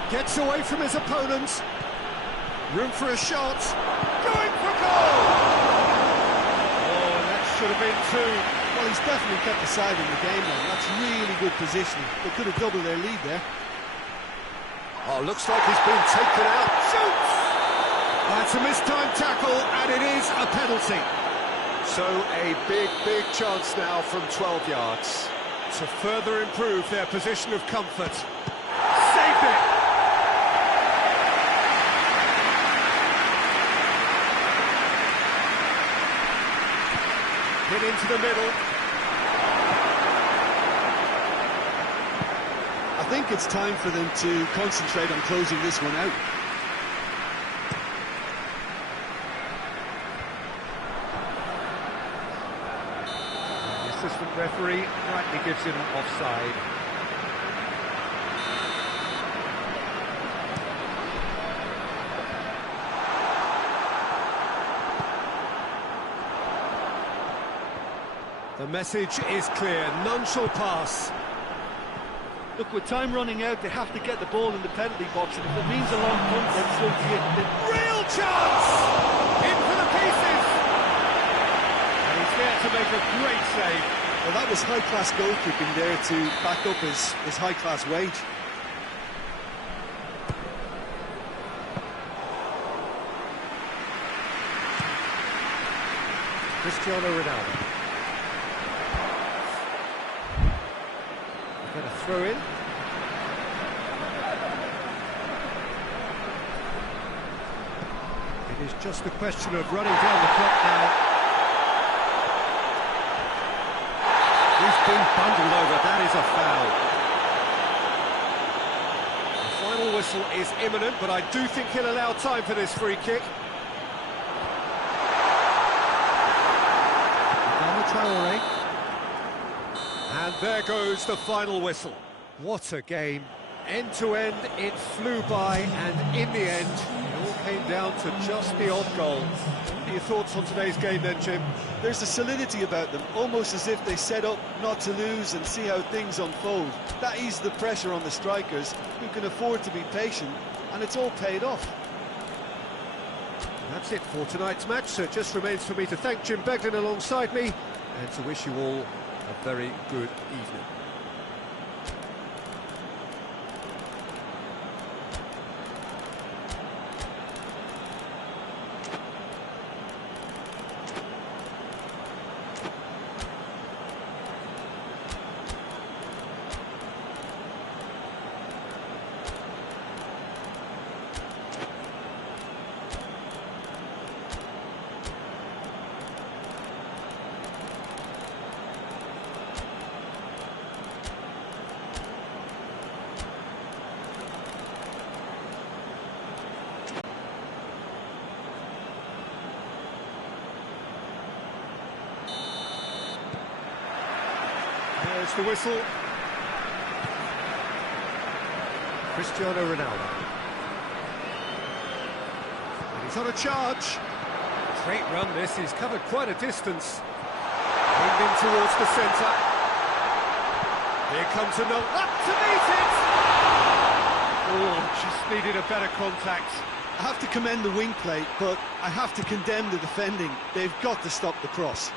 Gets away from his opponents. Room for a shot. Going for goal! Oh, that should have been two. Well, he's definitely kept the side in the game now. That's really good positioning. They could have doubled their lead there. Oh, looks like he's been taken out. Shoots! That's a mistimed tackle, and it is a penalty. So a big chance now from 12 yards to further improve their position of comfort. Saved it! Hit into the middle. I think it's time for them to concentrate on closing this one out. The assistant referee rightly gives him offside. The message is clear, none shall pass. Look, with time running out, they have to get the ball in the penalty box, and if it means a long punt, then so be it. Real chance! In for the pieces! And he's there to make a great save. Well, that was high-class goalkeeping there to back up his high-class wage. Cristiano Ronaldo. Got a throw in. It is just a question of running down the clock now. He's been bundled over, that is a foul. The final whistle is imminent, but I do think he'll allow time for this free kick. Traore. And there goes the final whistle. What a game. End to end, it flew by, and in the end, it all came down to just the odd goal. What are your thoughts on today's game then, Jim? There's a solidity about them, almost as if they set up not to lose and see how things unfold. That eased the pressure on the strikers, who can afford to be patient, and it's all paid off. That's it for tonight's match, so it just remains for me to thank Jim Beglin alongside me, and to wish you all a very good evening. There's the whistle. Cristiano Ronaldo. And he's on a charge. Great run this, he's covered quite a distance. Aimed in towards the centre. Here comes another, up to meet it! Oh, just needed a better contact. I have to commend the wing play, but I have to condemn the defending. They've got to stop the cross.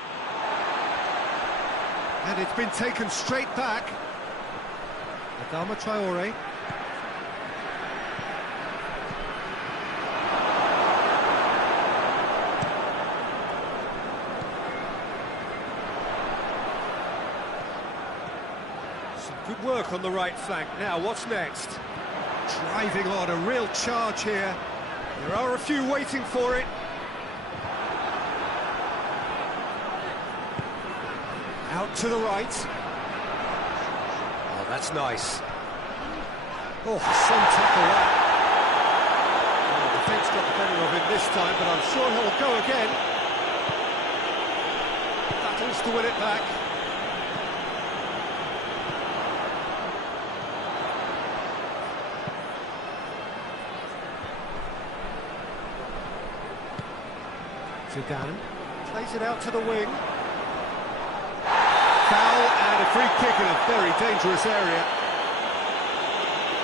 And it's been taken straight back. Adama Traore. Some good work on the right flank. Now, what's next? Driving on, a real charge here. There are a few waiting for it. Out to the right. Oh, that's nice. Oh, some tackle that. Oh, the defence got the better of him this time, but I'm sure he'll go again. Battles to win it back. Zidane plays it out to the wing. Foul and a free kick in a very dangerous area.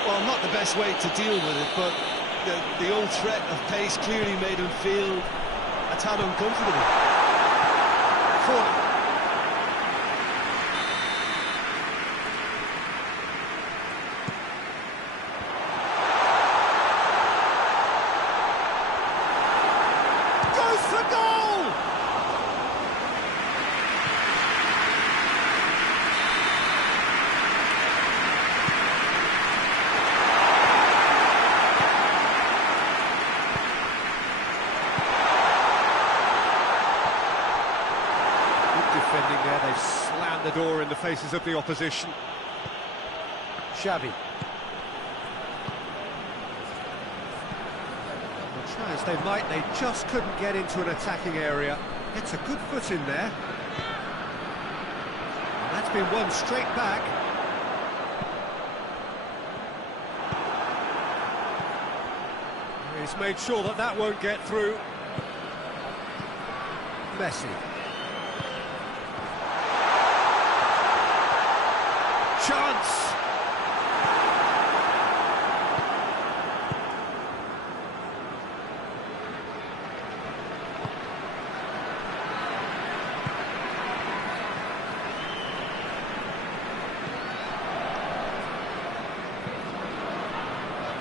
Well, not the best way to deal with it, but the old threat of pace clearly made him feel a tad uncomfortable. Corner. Goes for goal! Defending there, they've slammed the door in the faces of the opposition. Xavi. Well, try as they might, they just couldn't get into an attacking area. It's a good foot in there. And that's been won straight back. He's made sure that that won't get through. Messi. Chance!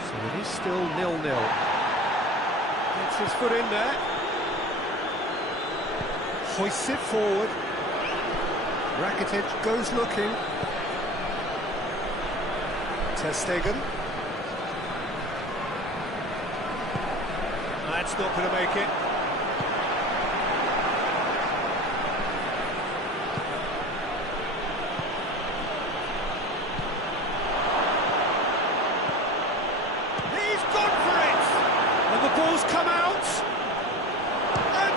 So it is still 0-0. Gets his foot in there. Hoists it forward. Rakitic goes looking. Ter Stegen. That's not going to make it. He's gone for it! And the ball's come out. And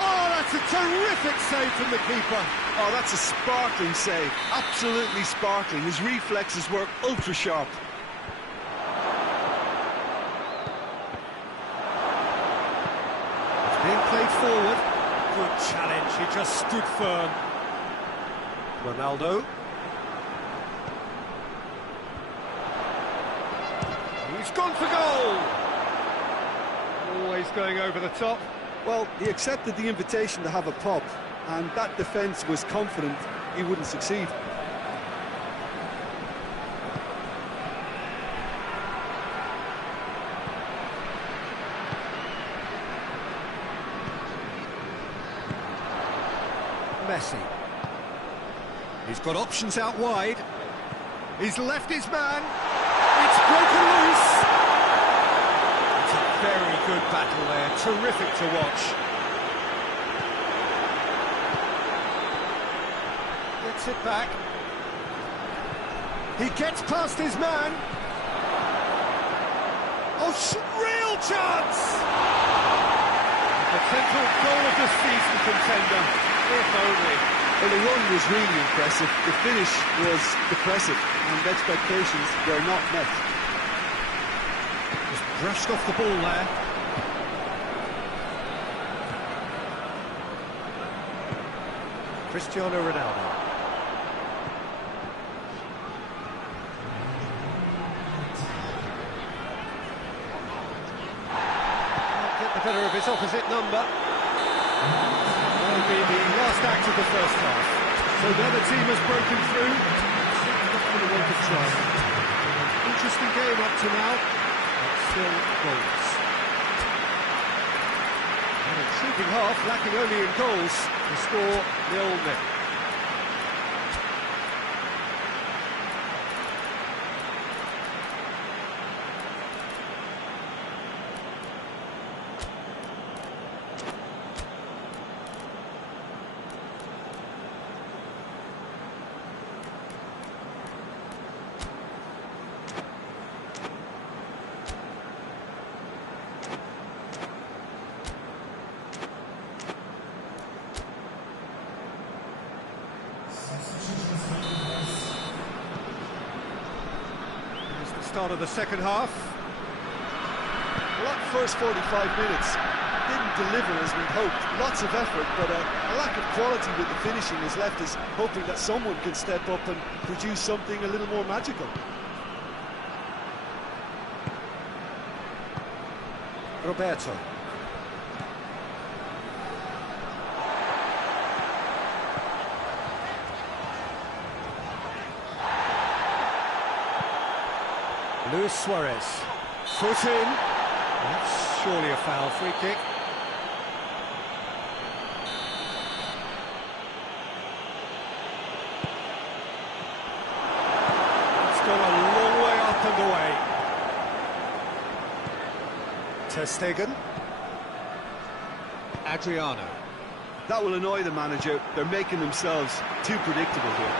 oh, that's a terrific save from the keeper. Oh, that's a sparkling save. Absolutely sparkling. His reflexes were ultra sharp. It's being played forward. Good challenge. He just stood firm. Ronaldo. He's gone for goal. Always going over the top. Well, he accepted the invitation to have a pop, and that defence was confident he wouldn't succeed. Messi. He's got options out wide. He's left his man. It's broken loose. It's a very good battle there. Terrific to watch. Gets it back. He gets past his man. Oh, real chance! The potential goal of the season contender, if only. Well, the run was really impressive. The finish was depressive, and expectations were not met. Just brushed off the ball there. Cristiano Ronaldo. Can't get the better of his opposite number. That'll be the last act of the first half. So the other team has broken through. Not going to want to try. Interesting game up to now. But still goals. An intriguing half, lacking only in goals. The score 0-0. Start of the second half. Well, that first 45 minutes didn't deliver as we'd hoped. Lots of effort, but a lack of quality with the finishing has left us hoping that someone can step up and produce something a little more magical. Roberto. Luis Suarez, foot in. That's surely a foul, free kick. It's gone a long way up and away. Ter Stegen. Adriano. That will annoy the manager. They're making themselves too predictable here.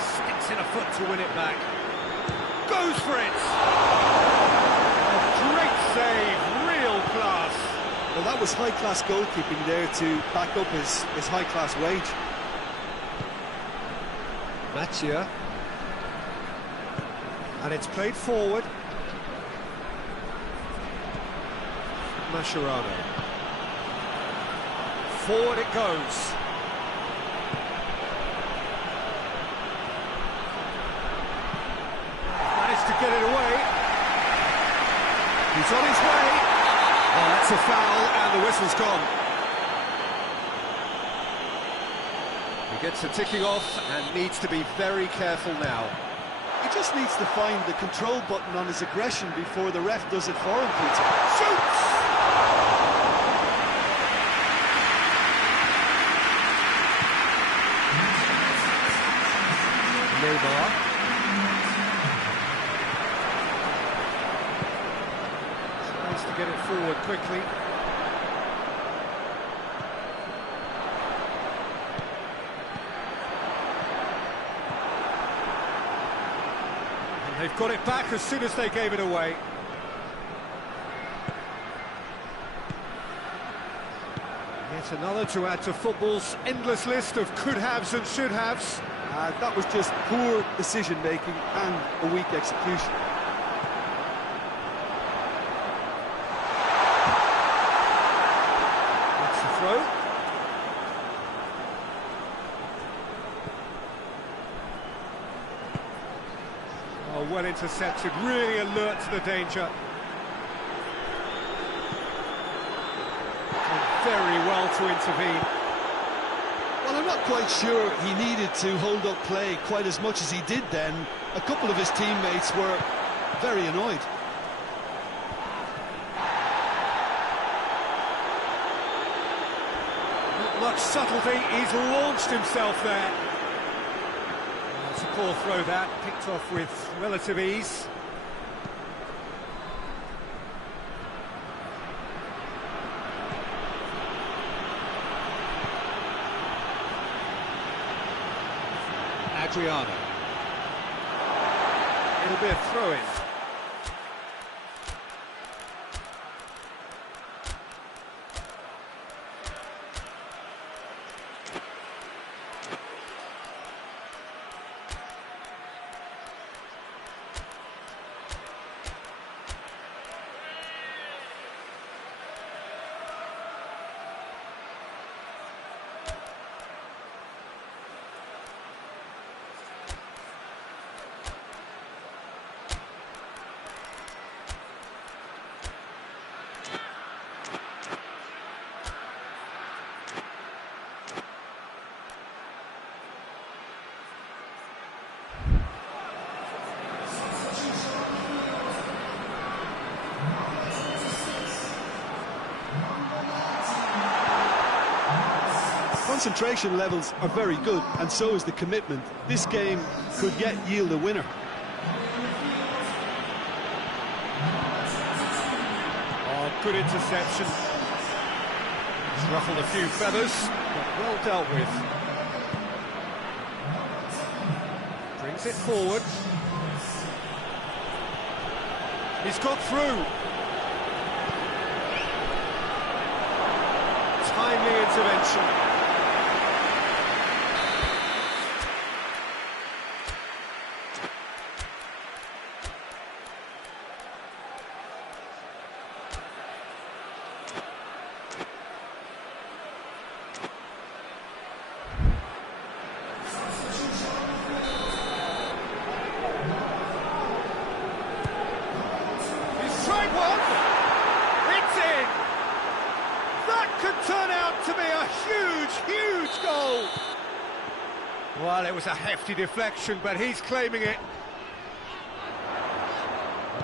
Sticks in a foot to win it back. Goes for it! A great save, real class. Well, that was high-class goalkeeping there to back up his high-class wage. Mattia. And it's played forward. Mascherano. Forward it goes. To get it away. He's on his way. Oh, that's a foul, and the whistle's gone. He gets a ticking off and needs to be very careful now. He just needs to find the control button on his aggression before the ref does it for him, P.Tan. Shoots! Neymar. To get it forward quickly. And they've got it back as soon as they gave it away. Yet another to add to football's endless list of could-haves and should-haves. That was just poor decision-making and a weak execution. Throw. Oh, well intercepted, really alert to the danger. And very well to intervene. Well, I'm not quite sure he needed to hold up play quite as much as he did then. A couple of his teammates were very annoyed. Much subtlety, he's launched himself there. It's a poor throw that, picked off with relative ease. Adriano. It'll be a throw-in. Concentration levels are very good, and so is the commitment. This game could yet yield a winner. Oh, good interception. It's ruffled a few feathers, but well dealt with. Brings it forward. He's got through. Timely intervention. Huge goal! Well, it was a hefty deflection, but he's claiming it.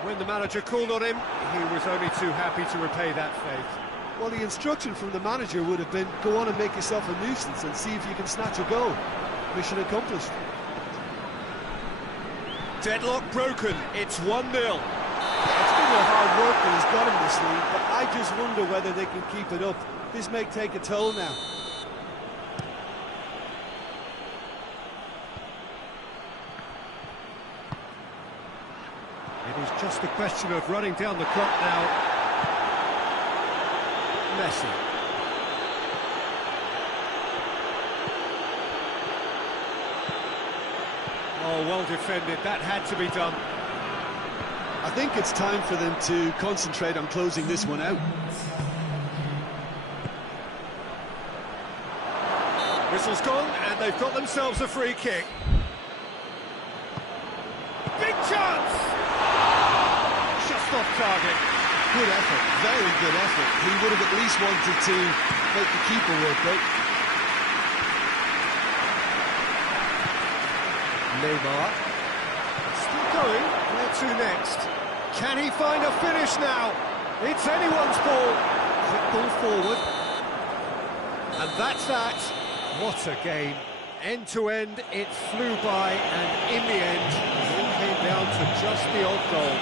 When the manager called on him, he was only too happy to repay that faith. Well, the instruction from the manager would have been, go on and make yourself a nuisance and see if you can snatch a goal. Mission accomplished. Deadlock broken, it's 1-0. It's been the hard work that has got him this lead, but I just wonder whether they can keep it up. This may take a toll now. It is just a question of running down the clock now. Messi. Oh, well defended. That had to be done. I think it's time for them to concentrate on closing this one out. Whistle's gone, and they've got themselves a free kick. Big chance! Just off target. Good effort, very good effort. He would have at least wanted to make the keeper work, though. Neymar. Still going. Where to next? Can he find a finish now? It's anyone's ball. Quick ball forward. And that's that. What a game. End to end, it flew by, and in the end, it all came down to just the odd goal.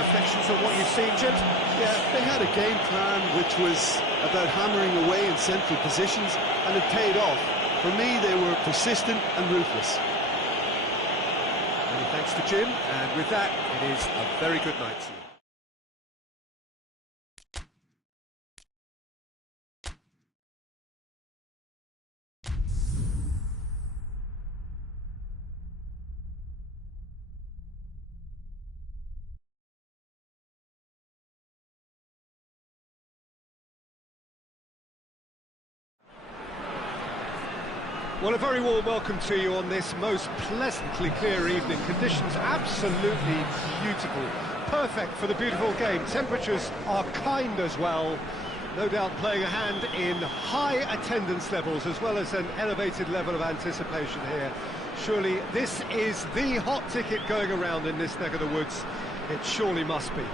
Reflections on what you've seen, Jim? Yeah, they had a game plan which was about hammering away in central positions, and it paid off. For me, they were persistent and ruthless. Many thanks to Jim, and with that, it is a very good night to you. Well, a very warm welcome to you on this most pleasantly clear evening. Conditions absolutely beautiful. Perfect for the beautiful game. Temperatures are kind as well. No doubt playing a hand in high attendance levels as well as an elevated level of anticipation here. Surely this is the hot ticket going around in this neck of the woods. It surely must be.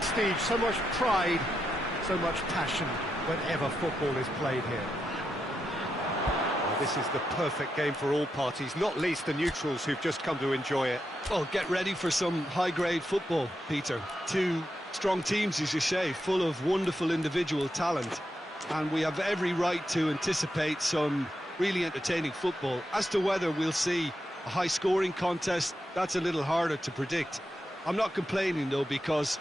Prestige, so much pride, so much passion whenever football is played here. This is the perfect game for all parties, not least the neutrals who've just come to enjoy it. Well, get ready for some high-grade football, Peter. Two strong teams, as you say, full of wonderful individual talent. And we have every right to anticipate some really entertaining football. As to whether we'll see a high-scoring contest, that's a little harder to predict. I'm not complaining, though, because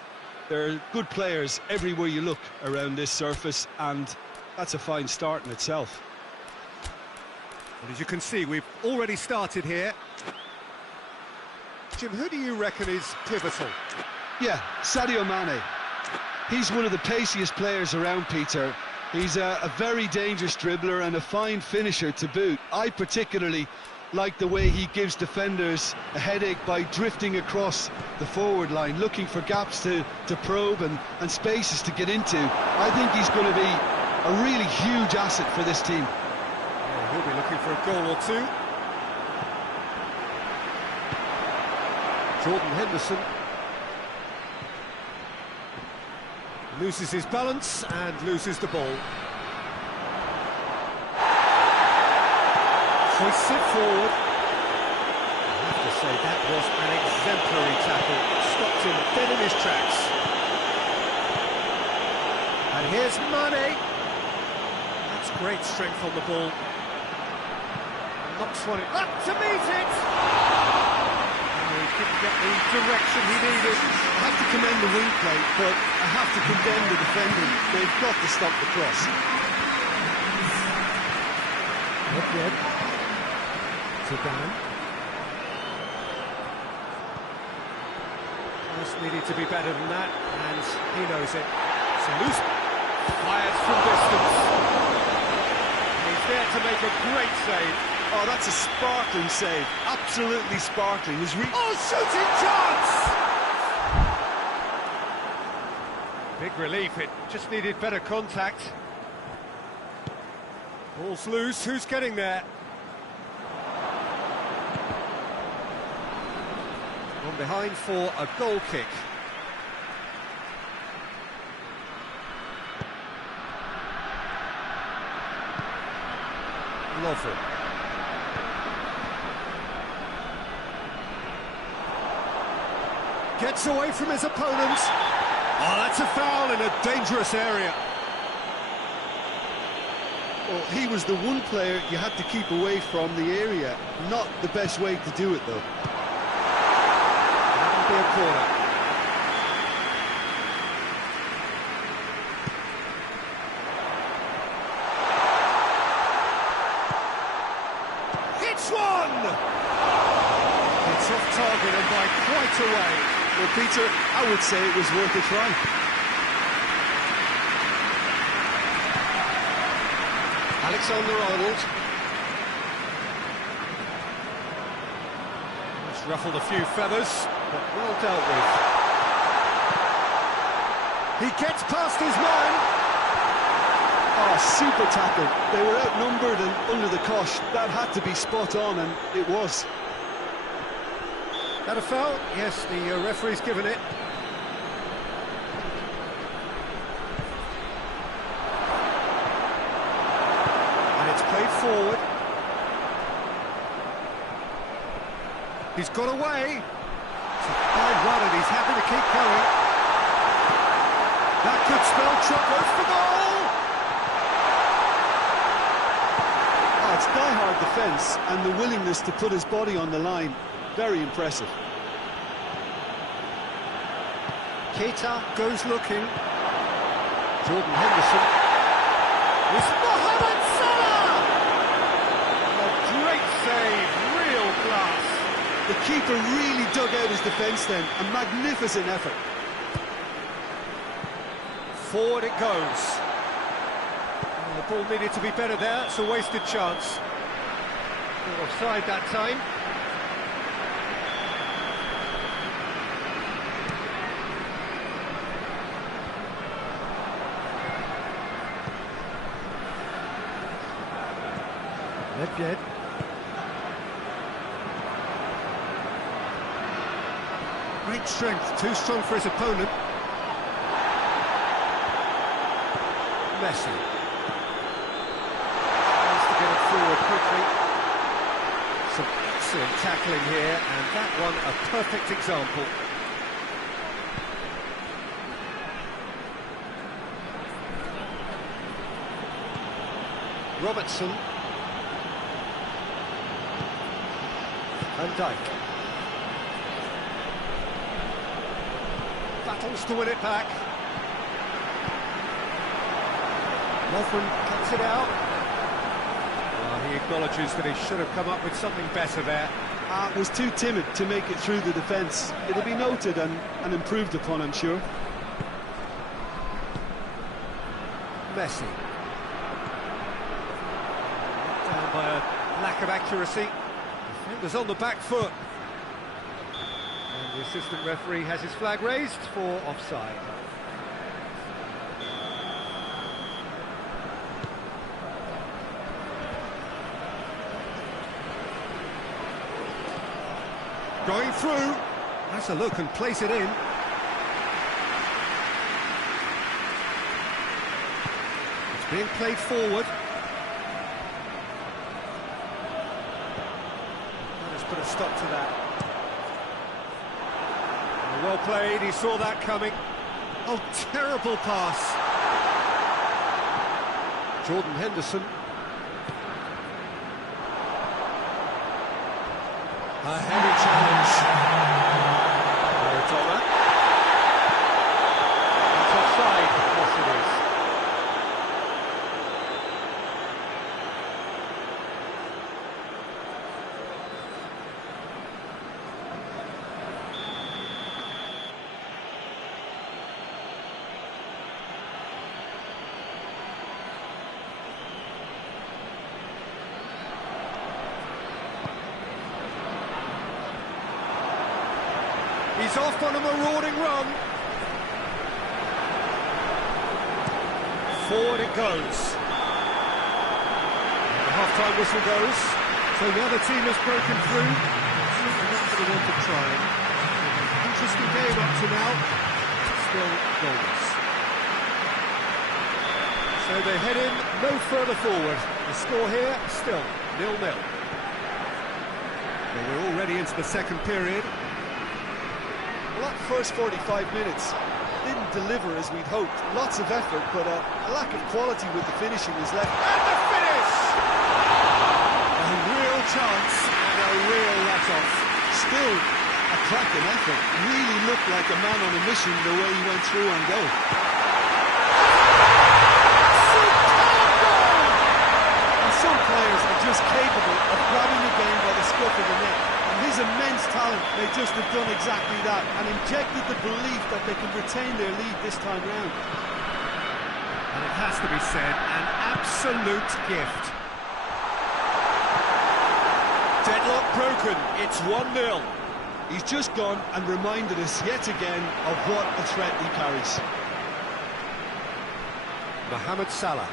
there are good players everywhere you look around this surface, and that's a fine start in itself. Well, as you can see, we've already started here. Jim, who do you reckon is pivotal? Yeah, Sadio Mane. He's one of the paciest players around, Peter. He's a very dangerous dribbler and a fine finisher to boot. I particularly like the way he gives defenders a headache by drifting across the forward line, looking for gaps to probe and spaces to get into. I think he's going to be a really huge asset for this team. He'll be looking for a goal or two. Jordan Henderson loses his balance and loses the ball. Hoists it forward. I have to say that was an exemplary tackle. Stopped him dead in his tracks. And here's Mane. That's great strength on the ball. Knocks one up to meet it. Oh, he couldn't get the direction he needed. I have to commend the wing play, but I have to condemn the defending. They've got to stop the cross. Not yet. Dan. Just needed to be better than that, and he knows it. So loose fires from distance. He's there to make a great save. Oh, that's a sparkling save. Absolutely sparkling. Oh, shooting chance! Big relief, it just needed better contact. Ball's loose, who's getting there? On behind for a goal kick. Lovren. Gets away from his opponent. Oh, that's a foul in a dangerous area. Well, he was the one player you had to keep away from the area. Not the best way to do it, though. That'll be a corner. Hits one! It's off target and by quite a way. Well, Peter, I would say it was worth a try. Alexander-Arnold. Just ruffled a few feathers, but well dealt with. He gets past his man. Oh, super tackle. They were outnumbered and under the cosh. That had to be spot on, and it was. That a foul? Yes, the referee's given it. And it's played forward. He's got away. It's a fine run and he's happy to keep going. That could spell trouble for goal! Oh, it's die-hard defence and the willingness to put his body on the line. Very impressive. Q.Tan goes looking. Jordan Henderson. It's Mohamed Salah! A great save, real class. The keeper really dug out his defence then. A magnificent effort. Forward it goes. Oh, the ball needed to be better there. It's a wasted chance. Not offside that time. Nedved. Great strength, too strong for his opponent. Messi. Tries to get it forward quickly. Some excellent tackling here, and that one a perfect example. Robertson. Van Dijk. Battles to win it back. Lovren cuts it out. Well, he acknowledges that he should have come up with something better there. Was too timid to make it through the defence. It'll be noted and improved upon, I'm sure. Messi. Down by a lack of accuracy. Defenders on the back foot. And the assistant referee has his flag raised for offside. Going through. That's a look and place it in. It's being played forward. put a stop to that. Well played, he saw that coming. Oh, terrible pass. Jordan Henderson. A heavy challenge. Maradona. It's offside. Yes, it is. He's off on a marauding run. Forward it goes. The half-time whistle goes. So now the team has broken through. Certainly not going to want to try. Interesting game up to now. Still goalless. So they head in no further forward. The score here still 0-0. We're already into the second period. Well, that first 45 minutes didn't deliver as we'd hoped. Lots of effort, but a lack of quality with the finishing was left. And the finish! A real chance and a real let-off. Still a cracking effort. Really looked like a man on a mission the way he went through on goal. And some players are just capable of grabbing the game by the scruff of the neck. His immense talent may just have done exactly that and injected the belief that they can retain their lead this time round. And it has to be said, an absolute gift. Deadlock broken, it's 1-0. He's just gone and reminded us yet again of what a threat he carries. Mohamed Salah,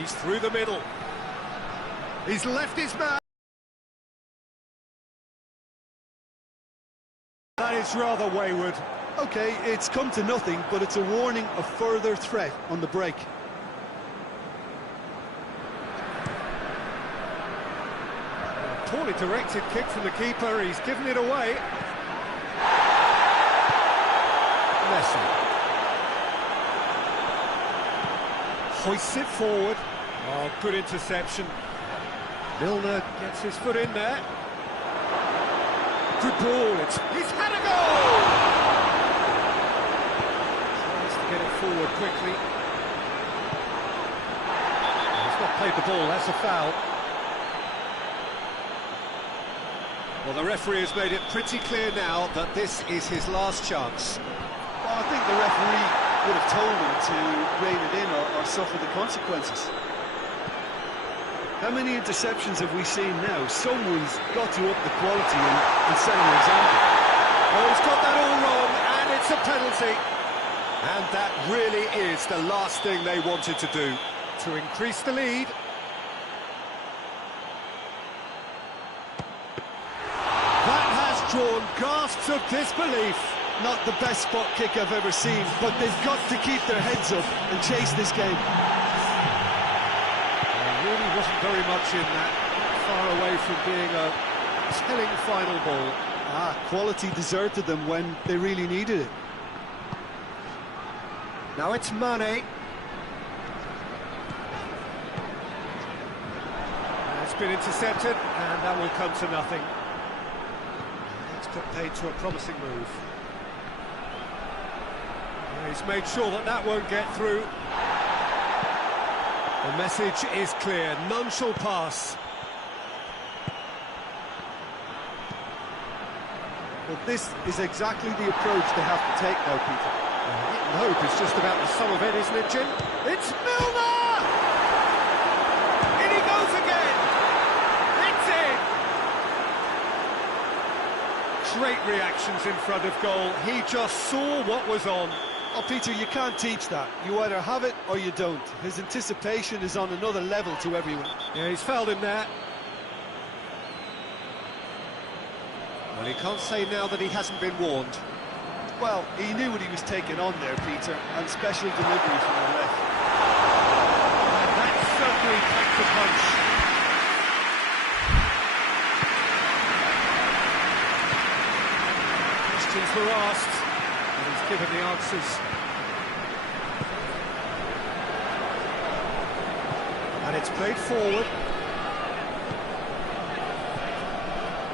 he's through the middle. He's left his man. That is rather wayward. OK, it's come to nothing, but it's a warning of further threat on the break. Poorly directed kick from the keeper, he's given it away. Messi. Hoists it forward. Oh, good interception. Milner gets his foot in there. Good ball, he's had a goal! Tries to get it forward quickly. He's not played the ball, that's a foul. Well, the referee has made it pretty clear now that this is his last chance. Well, I think the referee would have told him to rein it in or suffer the consequences. How many interceptions have we seen now? Someone's got to up the quality and set an example. Oh, he's got that all wrong, and it's a penalty. And that really is the last thing they wanted to do, to increase the lead. That has drawn gasps of disbelief. Not the best spot kick I've ever seen, but they've got to keep their heads up and chase this game. Really wasn't very much in that, far away from being a telling final ball. Quality deserted them when they really needed it. Now it's Mane. It's been intercepted, and that will come to nothing. Let's put paid to a promising move. He's made sure that that won't get through. The message is clear, none shall pass. Well, this is exactly the approach they have to take now, Peter. Hit and hope is just about the sum of it, isn't it, Jim? It's Milner! In he goes again! It's in! Great reactions in front of goal. He just saw what was on. Oh, Peter, you can't teach that. You either have it or you don't. His anticipation is on another level to everyone. Yeah, he's fouled him there. Well, he can't say now that he hasn't been warned. Well, he knew what he was taking on there, Peter, and special delivery from the ref. That certainly packed the punch. questions were asked, and he's given the answers. And it's played forward.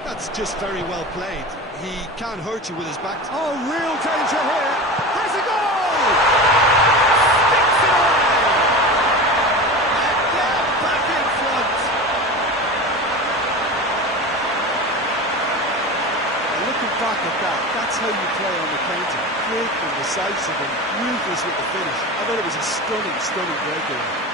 That's just very well played. He can't hurt you with his back. Oh, real danger here. Has a goal! Sticks it away! And they're back in front. And looking back at that, that's how you play on the counter. Quick and decisive and ruthless with the finish. I thought it was a stunning, stunning breakaway.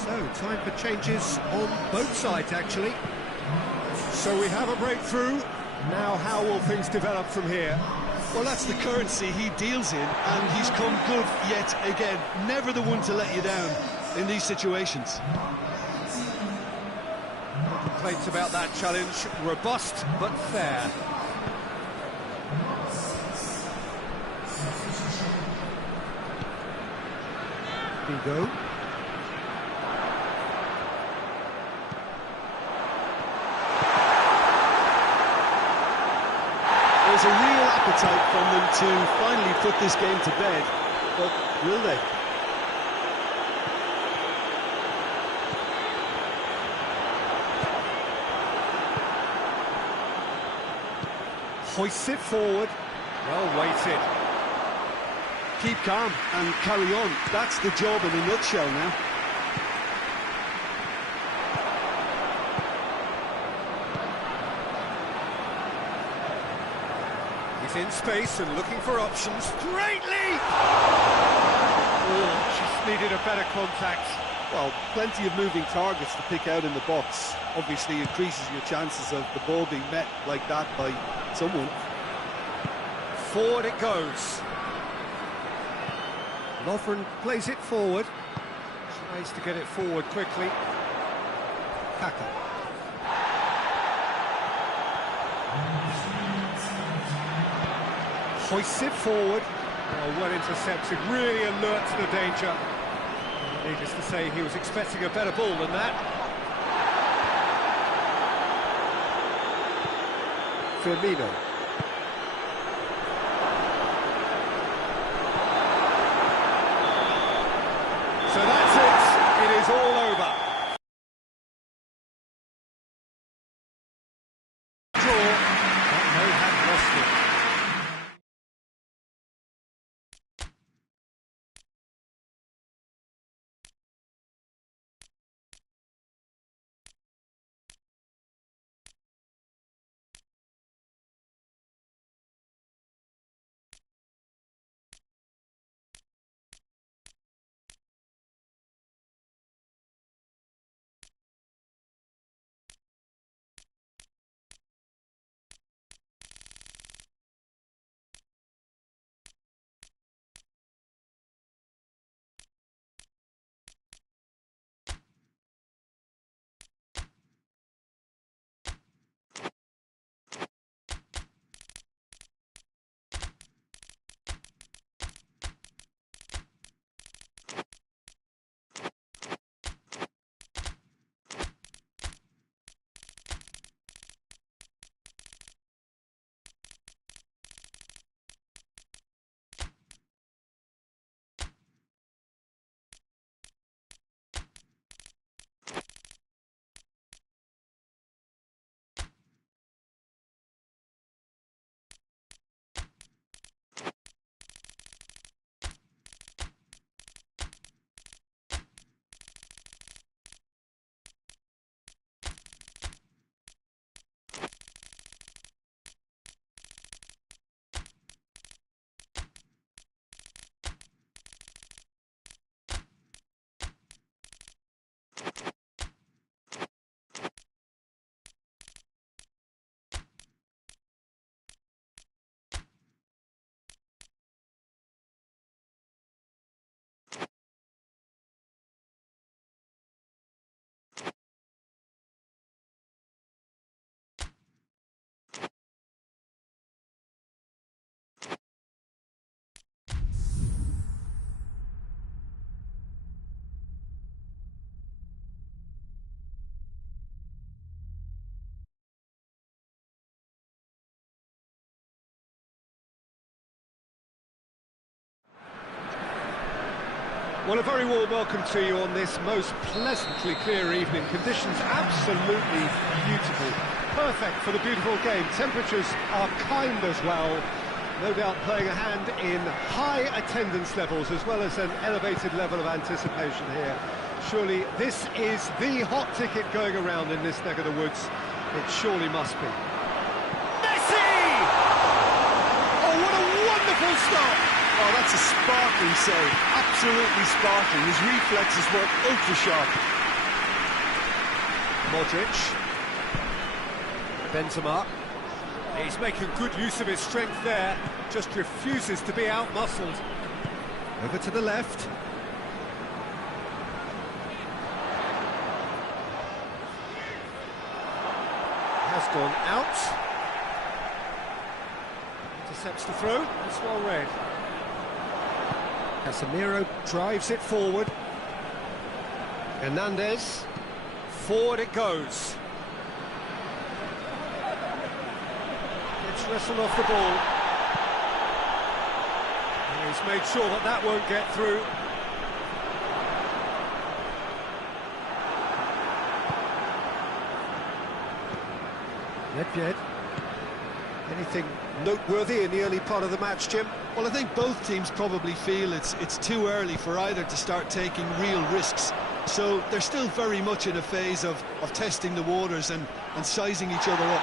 So, time for changes on both sides, actually. So we have a breakthrough. Now, how will things develop from here? Well, that's the currency he deals in, and he's come good yet again. Never the one to let you down in these situations. No complaints about that challenge. Robust, but fair. Vigo. There's a real appetite from them to finally put this game to bed, but will they? Hoists it forward. Well weighted. Keep calm and carry on. That's the job in a nutshell now. He's in space and looking for options. Great leap! Oh, just needed a better contact. Well, plenty of moving targets to pick out in the box. Obviously increases your chances of the ball being met like that by someone. Forward it goes. Lovren plays it forward. Tries to get it forward quickly. Kaka. Hoists it forward. Oh, well intercepted, really alert to the danger. Needless to say, he was expecting a better ball than that. Firmino. So that's it. It is all over. Draw, but they have lost it. Well, a very warm welcome to you on this most pleasantly clear evening. Conditions absolutely beautiful. Perfect for the beautiful game. Temperatures are kind as well. No doubt playing a hand in high attendance levels as well as an elevated level of anticipation here. Surely this is the hot ticket going around in this neck of the woods. It surely must be. Messi! Oh, what a wonderful stop! Oh, that's a sparkling save. Absolutely sparkling. His reflexes work ultra-sharp. Modric. Benzema. He's making good use of his strength there. Just refuses to be out-muscled. Over to the left. Has gone out. Intercepts the throw. It's well read. Casemiro drives it forward. Hernandez. Forward it goes. Gets wrestled off the ball. And he's made sure that that won't get through. Nedved. Anything noteworthy in the early part of the match, Jim? Well, I think both teams probably feel it's too early for either to start taking real risks. So they're still very much in a phase of testing the waters and sizing each other up.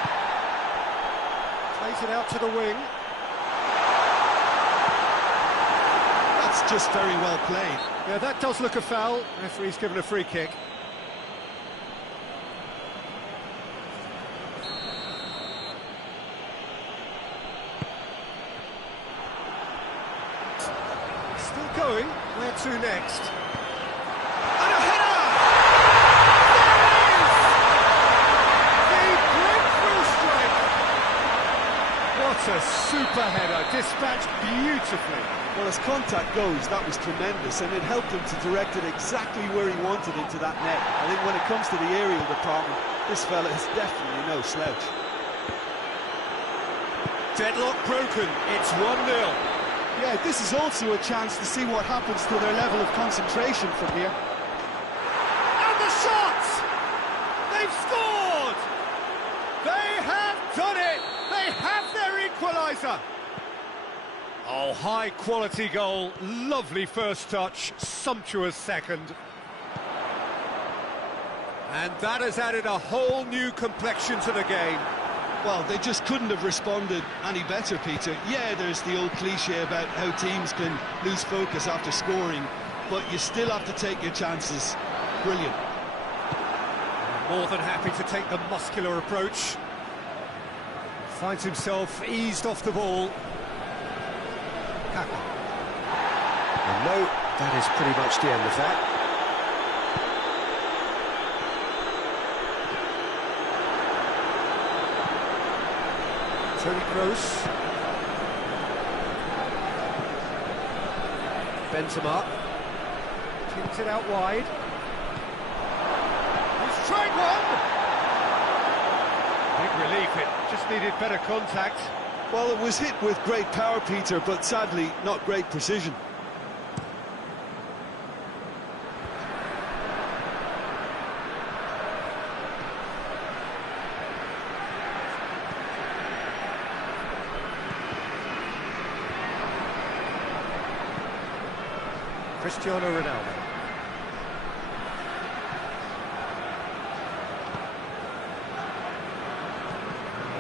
Plays it out to the wing. That's just very well played. Yeah, that does look a foul. Referee's given a free kick. Still going. Where to next? And a header! There it is! The breakthrough strike! What a super header, dispatched beautifully. Well, as contact goes, that was tremendous, and it helped him to direct it exactly where he wanted into that net. I think when it comes to the aerial department, this fella is definitely no slouch. Deadlock broken. It's 1-0. Yeah, this is also a chance to see what happens to their level of concentration from here. And the shot! They've scored! They have done it! They have their equaliser! Oh, high-quality goal, lovely first touch, sumptuous second. And that has added a whole new complexion to the game. Well, they just couldn't have responded any better, Peter. Yeah, there's the old cliche about how teams can lose focus after scoring, but you still have to take your chances. Brilliant. More than happy to take the muscular approach. Finds himself eased off the ball. Kaka. And no, that is pretty much the end of that. Toni Kroos. Benzema. Kicks it out wide. He's tried one! Big relief, it just needed better contact. Well, it was hit with great power, Peter, but sadly, not great precision. Cristiano Ronaldo.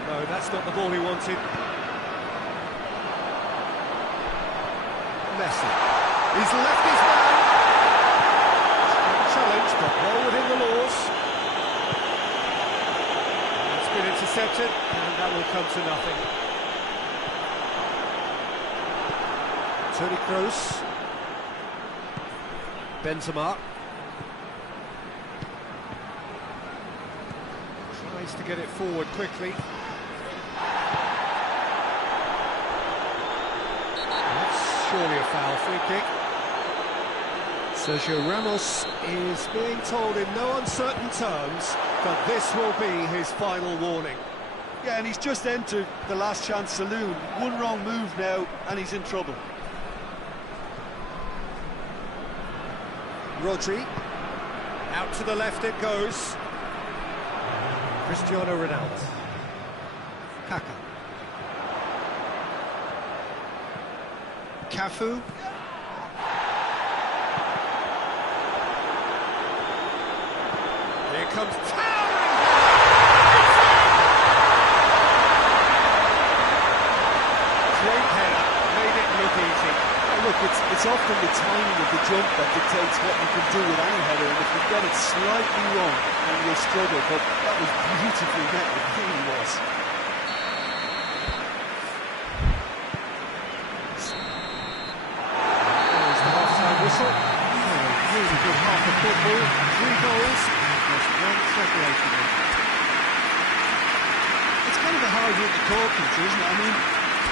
No, that's not the ball he wanted. Messi. He's left his man. Challenge, but well within the laws. It's been intercepted, and that will come to nothing. Toni Kroos. Benzema tries to get it forward quickly. That's surely a foul. Free kick. Sergio Ramos is being told in no uncertain terms that this will be his final warning. Yeah, and he's just entered the last chance saloon. One wrong move now, and he's in trouble. Rodri. Out to the left it goes. Cristiano Ronaldo. Kaka. Cafu. Here comes great header, made it look easy. Look, it's often the timing of the jump that dictates what you can do with any header, and if you get it slightly wrong, then you'll struggle, but that was beautifully met, it really was. There's the half-time whistle. Oh, really good half of football, 3 goals, just 1 separating them. It's kind of a hard one to call, Peter, isn't it? I mean,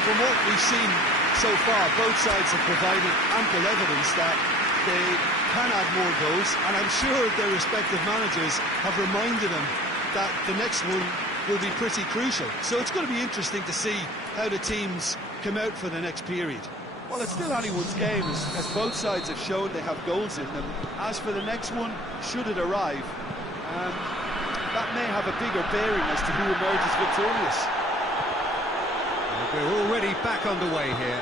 from what we've seen so far, both sides have provided ample evidence that they can add more goals, and I'm sure their respective managers have reminded them that the next one will be pretty crucial. So it's going to be interesting to see how the teams come out for the next period. Well, it's still anyone's game, as both sides have shown they have goals in them. As for the next one, should it arrive, that may have a bigger bearing as to who emerges victorious. We're already back underway here.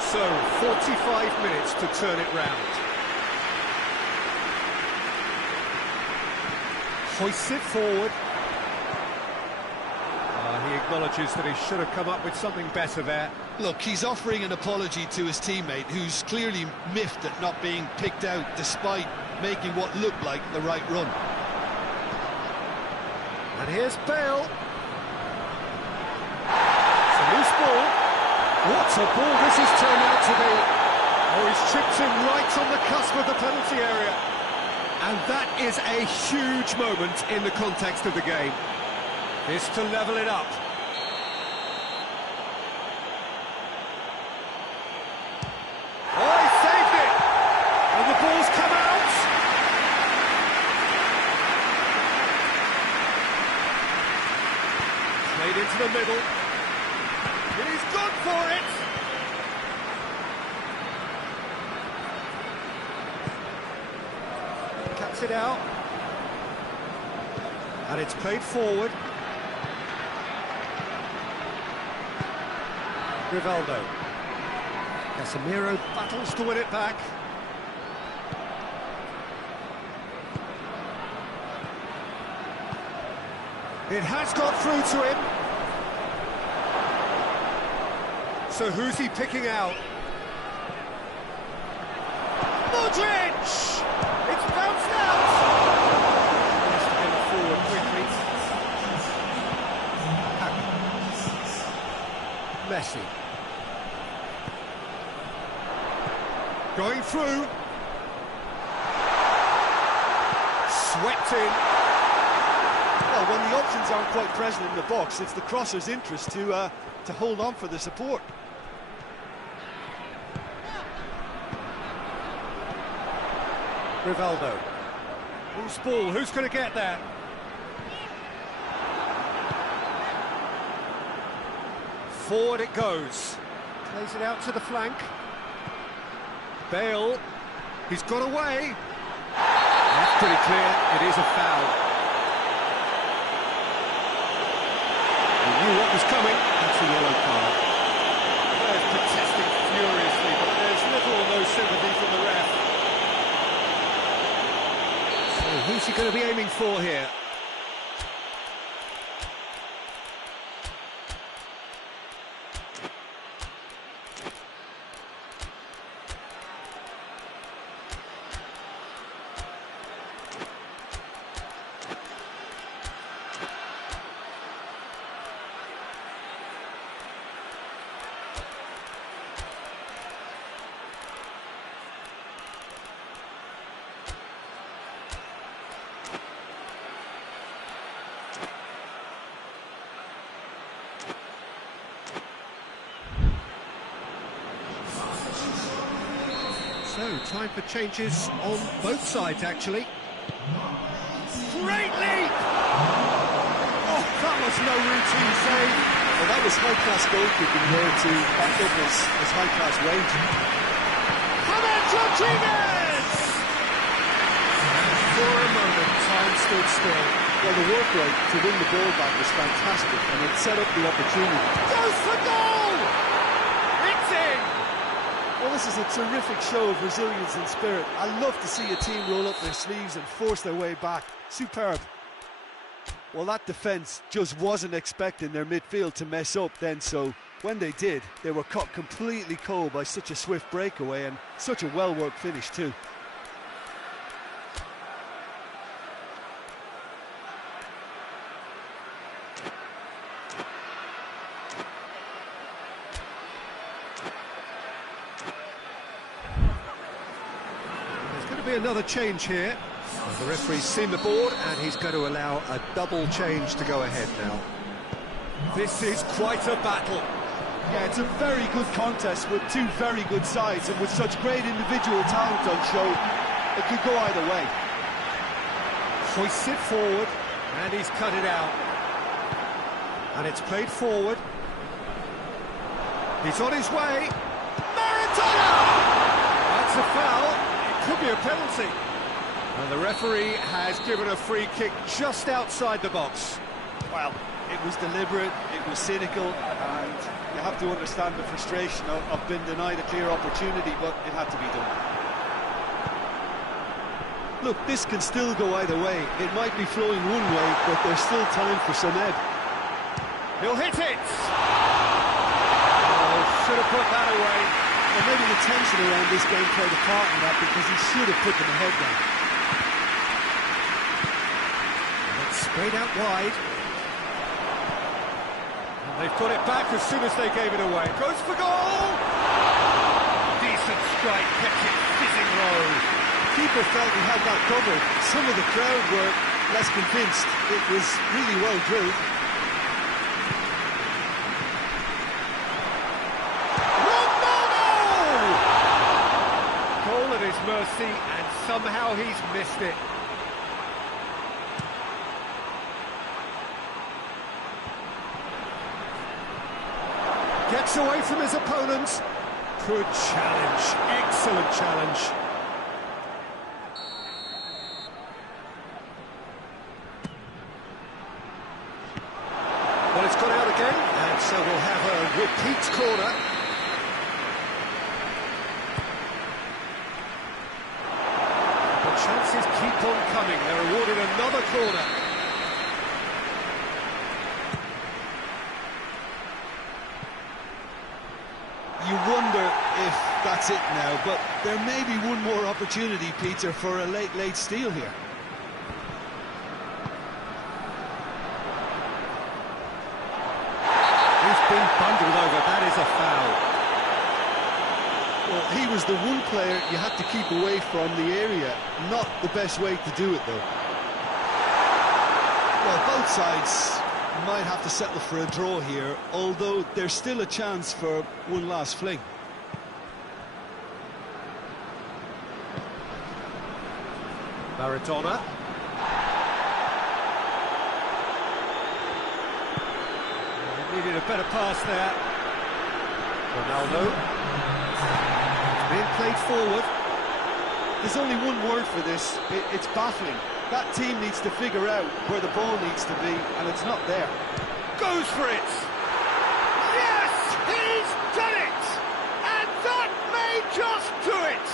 So, 45 minutes to turn it round. Hoists it forward. He acknowledges that he should have come up with something better there. Look, he's offering an apology to his teammate, who's clearly miffed at not being picked out despite making what looked like the right run. And here's Bale. It's a loose ball. What a ball this has turned out to be. Oh, he's chipped him right on the cusp of the penalty area. And that is a huge moment in the context of the game. This to level it up. Oh, he saved it! And the ball's come out! Played into the middle. And he's gone for it! Cuts it out. And it's played forward. Rivaldo. Casemiro battles to win it back. It has got through to him. So who's he picking out? Modric! It's bounced out! Has to get it forward quickly. Messi. Going through. Swept in. Well, when the options aren't quite present in the box, it's the crosser's interest to hold on for the support. Rivaldo. Loose ball, who's going to get that? Forward it goes. Plays it out to the flank. Bale. He's got away. That's pretty clear. It is a foul. He knew what was coming. That's a yellow card. Players protesting furiously, but there's little or no sympathy from the ref. So who's he going to be aiming for here? So, time for changes on both sides, actually. Great leap! Oh, that was no routine save. Well, that was high-class goalkeeping there to back up his high-class range. James Rodriguez! stood still. Well, the work rate to win the ball back was fantastic, and it set up the opportunity. Goes for goal! It's in! Well, this is a terrific show of resilience and spirit. I love to see a team roll up their sleeves and force their way back. Superb. Well, that defence just wasn't expecting their midfield to mess up then, so when they did, they were caught completely cold by such a swift breakaway and such a well-worked finish too. There's going to be another change here. The referee's seen the board and he's going to allow a double change to go ahead now. This is quite a battle. Yeah, it's a very good contest with two very good sides, and with such great individual talent on show, it could go either way. Hoists it forward, and he's cut it out. And it's played forward. He's on his way. Maradona! That's a foul. It could be a penalty. And the referee has given a free kick just outside the box. Well, it was deliberate, it was cynical, and you have to understand the frustration of being denied a clear opportunity, but it had to be done. Look, this can still go either way. It might be flowing one way, but there's still time for some ebb. He'll hit it! Oh, should have put that away. Well, maybe the tension around this game played a part in that, because he should have put them ahead then. And it's sprayed out wide. They've got it back as soon as they gave it away. Goes for goal! Decent strike, kept it fizzing low. Keeper felt he had that covered. Some of the crowd were less convinced. It was really well drilled. Ronaldo! Goal at his mercy, and somehow he's missed it. Gets away from his opponents. Good challenge, excellent challenge. Well, it's gone out again, and so we'll have a repeat corner. The chances keep on coming. They're awarded another corner. You wonder if that's it now, but there may be one more opportunity, Peter, for a late steal here. He's been bundled over, that is a foul. Well, he was the one player you had to keep away from the area. Not the best way to do it, though. Well, both sides might have to settle for a draw here, although there's still a chance for one last fling. Maradona. Needed a better pass there. Ronaldo. It's being played forward. There's only one word for this. It's baffling. That team needs to figure out where the ball needs to be, and it's not there. Goes for it! Yes! He's done it! And that may just do it!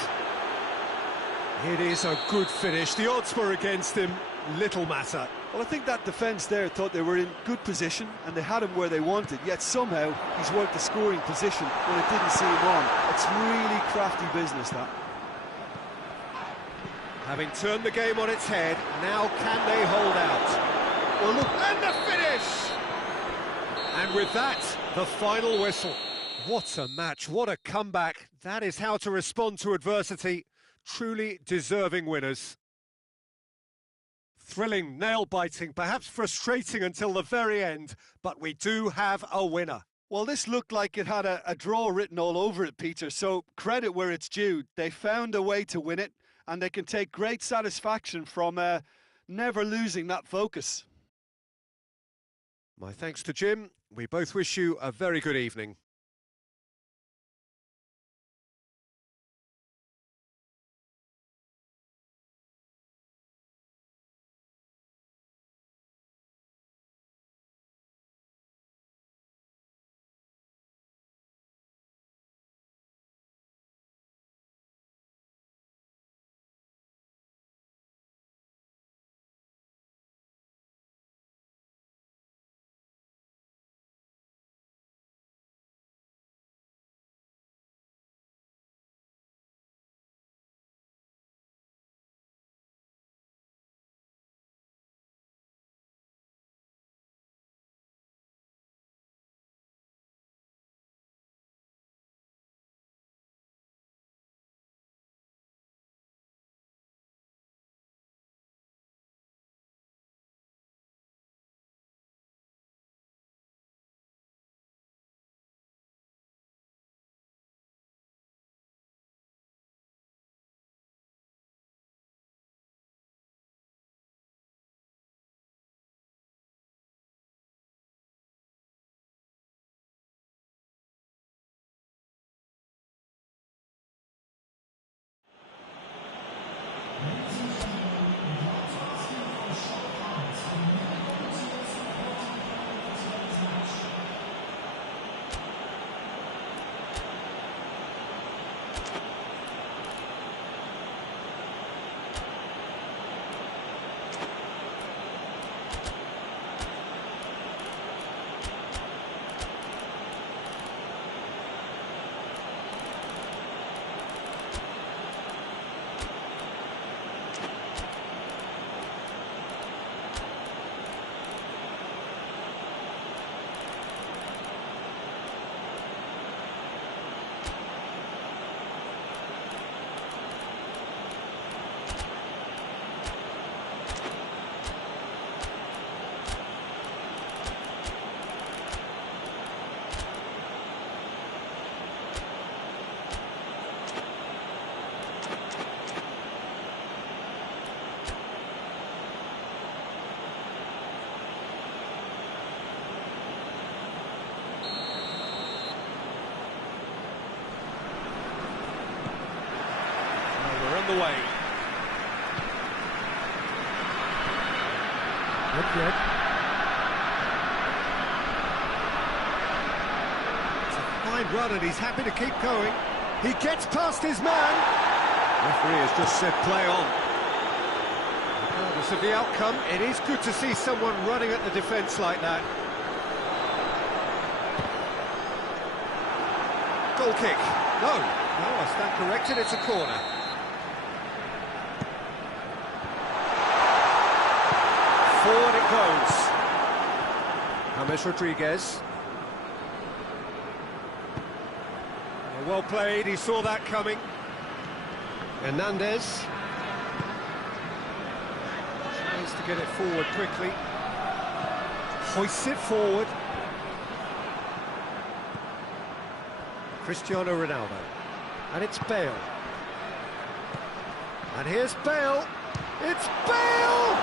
It is a good finish. The odds were against him. Little matter. Well, I think that defence there thought they were in good position, and they had him where they wanted, yet somehow he's worked the scoring position when it didn't see him on. It's really crafty business, that. Having turned the game on its head, now can they hold out? Well, look, and the finish! And with that, the final whistle. What a match, what a comeback. That is how to respond to adversity. Truly deserving winners. Thrilling, nail-biting, perhaps frustrating until the very end, but we do have a winner. Well, this looked like it had a draw written all over it, Peter, so credit where it's due. They found a way to win it, and they can take great satisfaction from never losing that focus. My thanks to Jim. We both wish you a very good evening. the way. Good. It's a fine run and he's happy to keep going. He gets past his man. Referee has just said play on. Regardless of the outcome, it is good to see someone running at the defence like that. Goal kick. No, I stand corrected, it's a corner. Forward it goes. James Rodriguez. Well played, he saw that coming. Hernandez. Tries to get it forward quickly. Hoists it forward. Cristiano Ronaldo. And it's Bale. And here's Bale. It's Bale!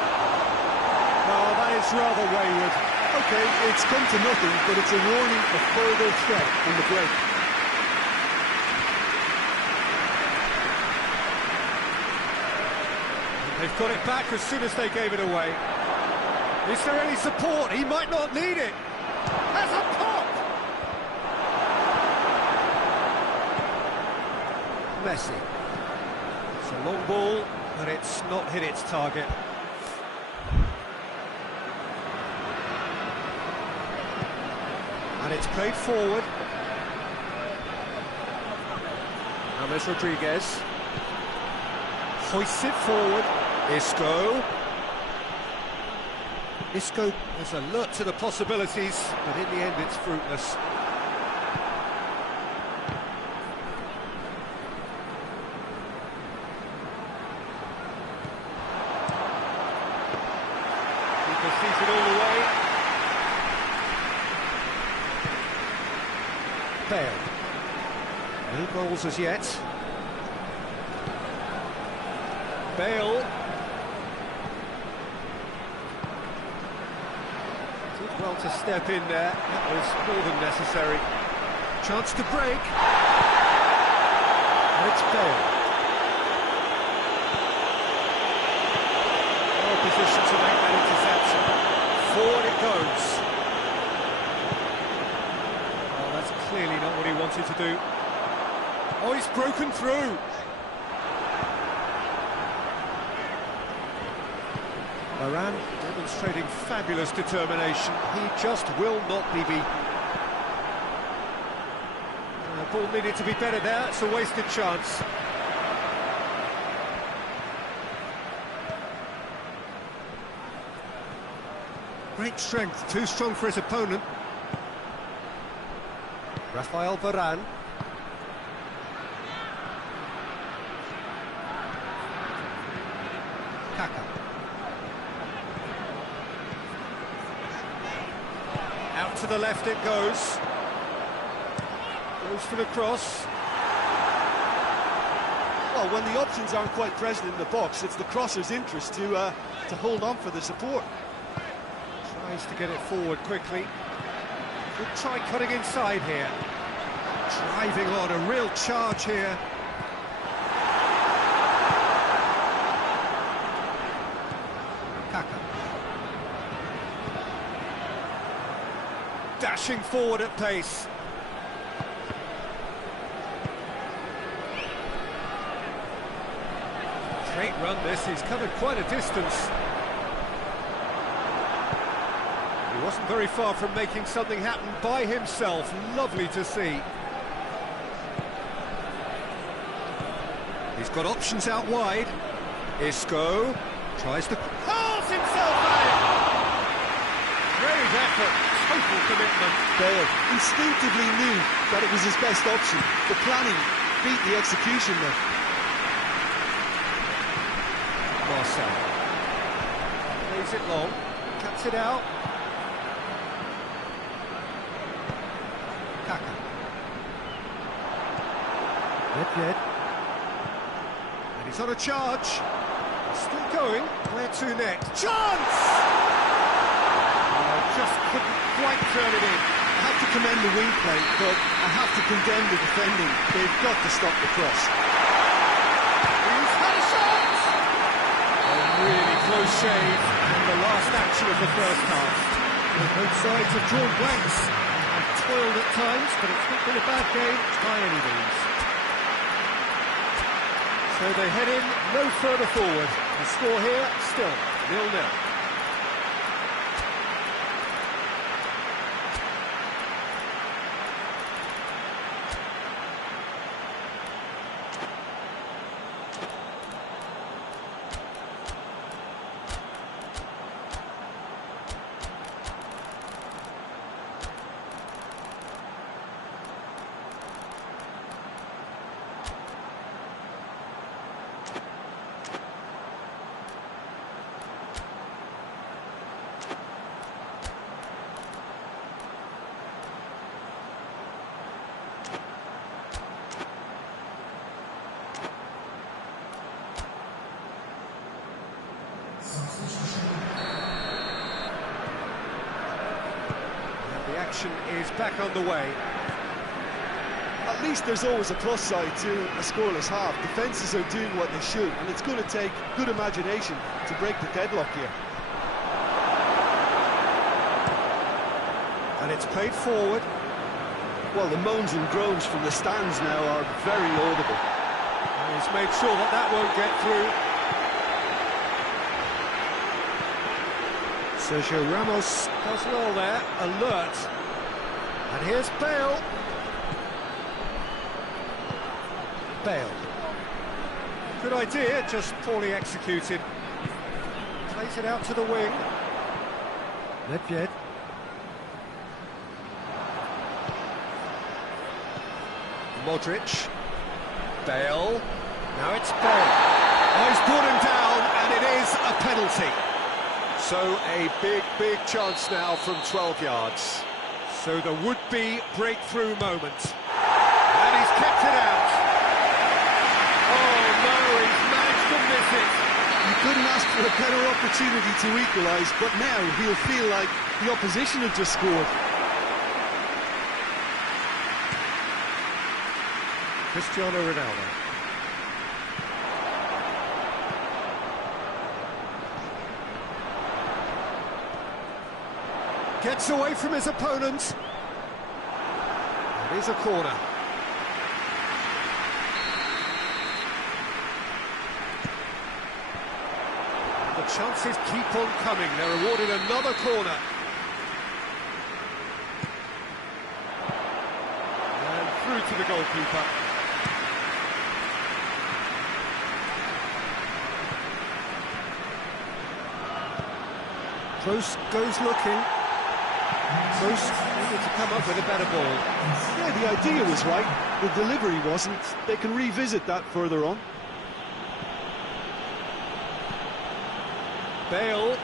Oh, that is rather wayward. OK, it's come to nothing, but it's a warning of further threat on the break. They've got it back as soon as they gave it away. Is there any support? He might not need it. Has a pop! Messi. It's a long ball, but it's not hit its target. And it's played forward. James Rodriguez. Hoists it forward. Isco is alert to the possibilities, but in the end it's fruitless. Keeper sees it all the way. Bale. No goals as yet. Bale. Did well to step in there. That was more than necessary. Chance to break. And it's Bale. Well positioned to make that interception. Forward it goes. Oh, that's clearly not what he wanted to do. Oh, he's broken through. Varane demonstrating fabulous determination. He just will not be beaten. The ball needed to be better there. It's a wasted chance. Great strength, too strong for his opponent. Rafael Varane. Kaka. Out to the left it goes. Goes for the cross. Well, when the options aren't quite present in the box, it's the crosser's interest to hold on for the support. Tries to get it forward quickly. Could try cutting inside here. Driving on, a real charge here. Kaka. Dashing forward at pace. Great run this, he's covered quite a distance. He wasn't very far from making something happen by himself. Lovely to see. He's got options out wide. Isco tries to hurls himself at it. Great effort, total commitment. Bale instinctively knew that it was his best option. The planning beat the execution there. Marcel plays it long, cuts it out. Kaka. Good. And he's on a charge. Still going. Where to next? Chance! Just couldn't quite turn it in. I have to commend the wing play, but I have to condemn the defending. They've got to stop the cross. He's had a close shave, and the last action of the first half. Well, both sides have drawn blanks and toiled at times, but it's not been a bad game by any means. So they head in no further forward. The score here still 0-0. The action is back underway. At least there's always a plus side to a scoreless half. Defences are doing what they should, and it's going to take good imagination to break the deadlock here. And it's played forward. Well, the moans and groans from the stands now are very audible. And he's made sure that that won't get through. Sergio Ramos does well there, alert. And here's Bale. Bale. Good idea, just poorly executed. Plays it out to the wing. Nedved. Modric. Bale. Now it's Bale. Oh, he's brought him down, and it is a penalty. So a big chance now from 12 yards. So the would-be breakthrough moment. And he's kept it out. Oh no, he's managed to miss it. You couldn't ask for a better opportunity to equalise, but now he'll feel like the opposition have just scored. Cristiano Ronaldo. Gets away from his opponent. It is a corner. The chances keep on coming. They're awarded another corner. And through to the goalkeeper. Close goes looking. Close needed to come up with a better ball. Yeah, the idea was right, the delivery wasn't. They can revisit that further on. Bale.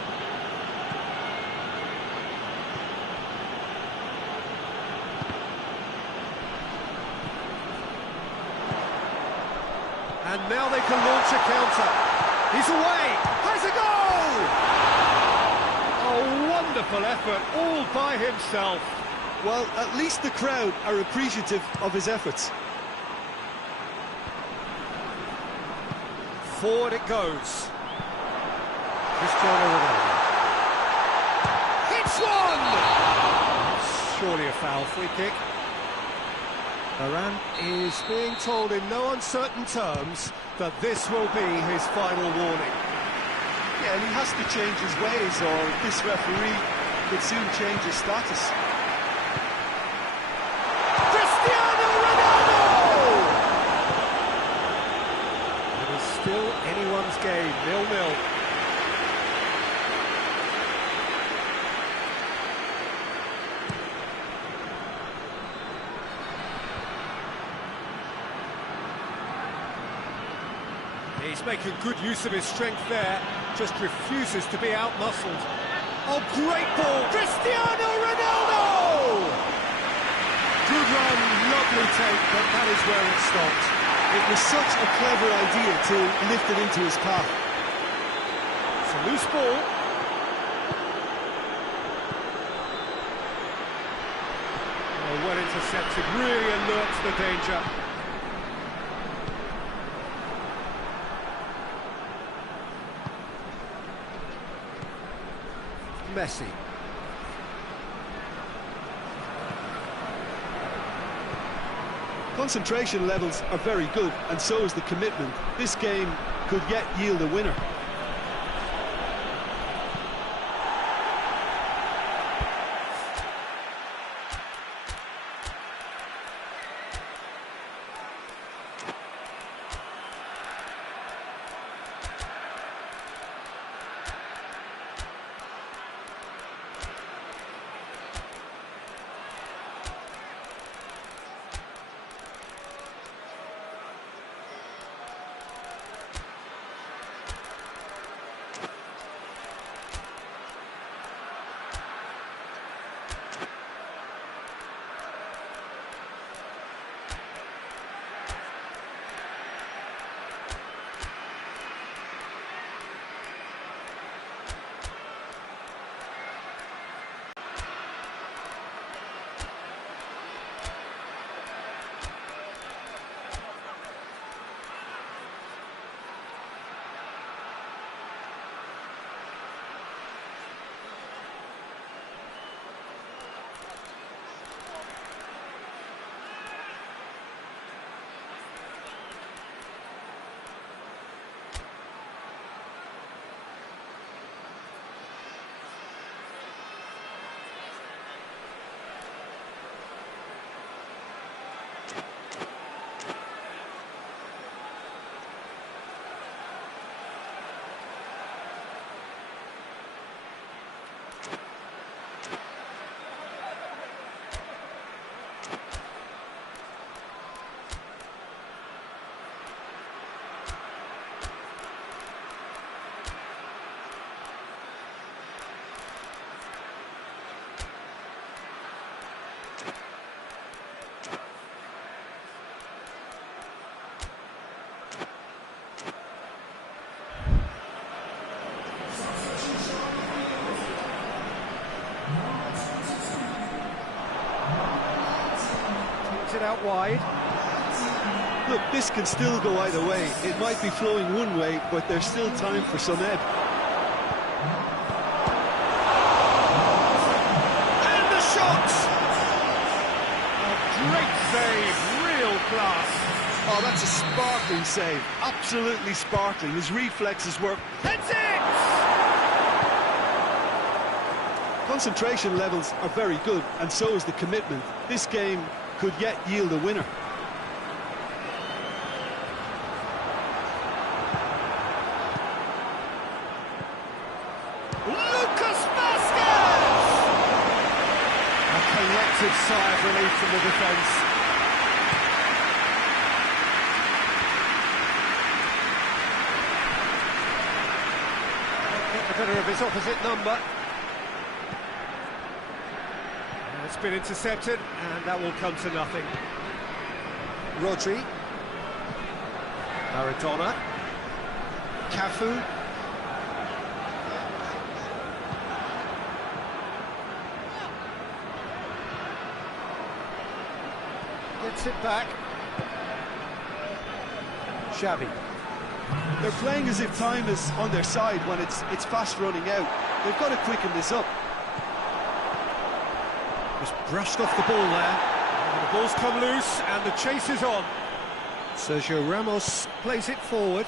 And now they can launch a counter. He's away. Has a goal! Oh, wonderful effort, all by himself. Well, at least the crowd are appreciative of his efforts. Forward it goes. Cristiano Ronaldo. Hits one! Surely a foul, free kick. Varane is being told in no uncertain terms that this will be his final warning. Yeah, and he has to change his ways, or this referee could soon change his status. Cristiano Ronaldo! It is still anyone's game, 0-0. He's making good use of his strength there, just refuses to be out-muscled. Oh, great ball! Cristiano Ronaldo! Good run, lovely take, but that is where it stopped. It was such a clever idea to lift it into his path. It's a loose ball. Oh, well intercepted, really alert to the danger. Messi. Concentration levels are very good, and so is the commitment. This game could yet yield a winner. It out wide. Look, this can still go either way. It might be flowing one way, but there's still time for some ebb. And the shot! A great save, real class. Oh, that's a sparkling save. Absolutely sparkling. His reflexes work. Heads it! Concentration levels are very good, and so is the commitment. This game could yet yield a winner. Lucas Vasquez! A collective sigh of relief from the defence. Get the better of his opposite number. It's been intercepted, and that will come to nothing. Rodri. Maradona. Cafu. Gets it back. Xavi. They're playing as if time is on their side when it's fast running out. They've got to quicken this up. Just brushed off the ball there. And the ball's come loose and the chase is on. Sergio Ramos plays it forward.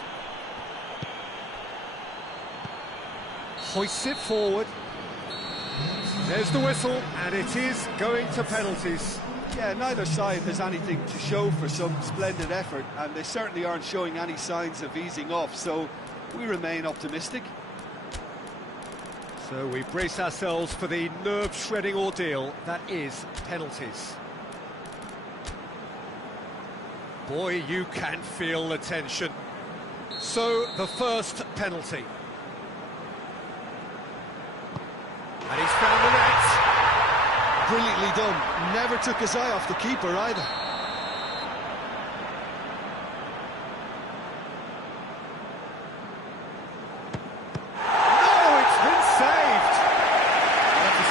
Hoists it forward. There's the whistle, and it is going to penalties. Yeah, neither side has anything to show for some splendid effort, and they certainly aren't showing any signs of easing off, so we remain optimistic. So we brace ourselves for the nerve-shredding ordeal that is penalties. Boy, you can feel the tension. So, the first penalty. And he's found the net. Brilliantly done. Never took his eye off the keeper either.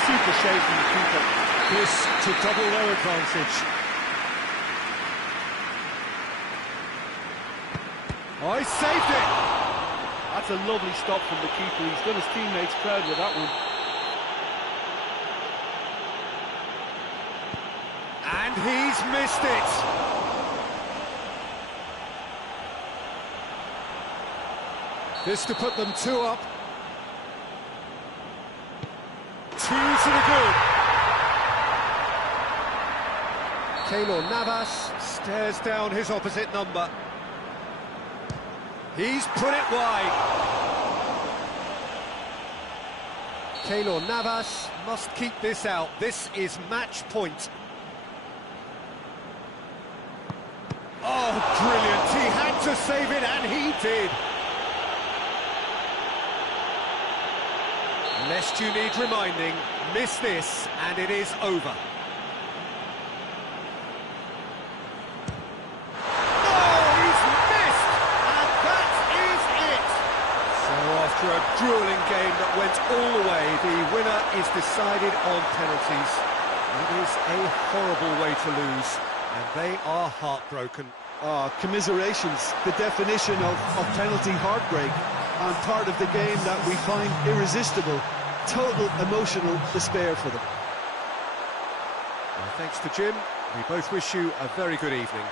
Super shave from the keeper. This to double their advantage. Oh, he saved it! That's a lovely stop from the keeper. He's done his teammates proud with that one. And he's missed it. This to put them 2 up. 2 to the good. Keylor Navas stares down his opposite number. He's put it wide. Keylor Navas must keep this out. This is match point. Oh, brilliant. He had to save it, and he did. Lest you need reminding, miss this, and it is over. After a gruelling game that went all the way, the winner is decided on penalties. It is a horrible way to lose, and they are heartbroken. Commiserations, the definition of penalty heartbreak, and part of the game that we find irresistible. Total emotional despair for them. Well, thanks to Jim. We both wish you a very good evening.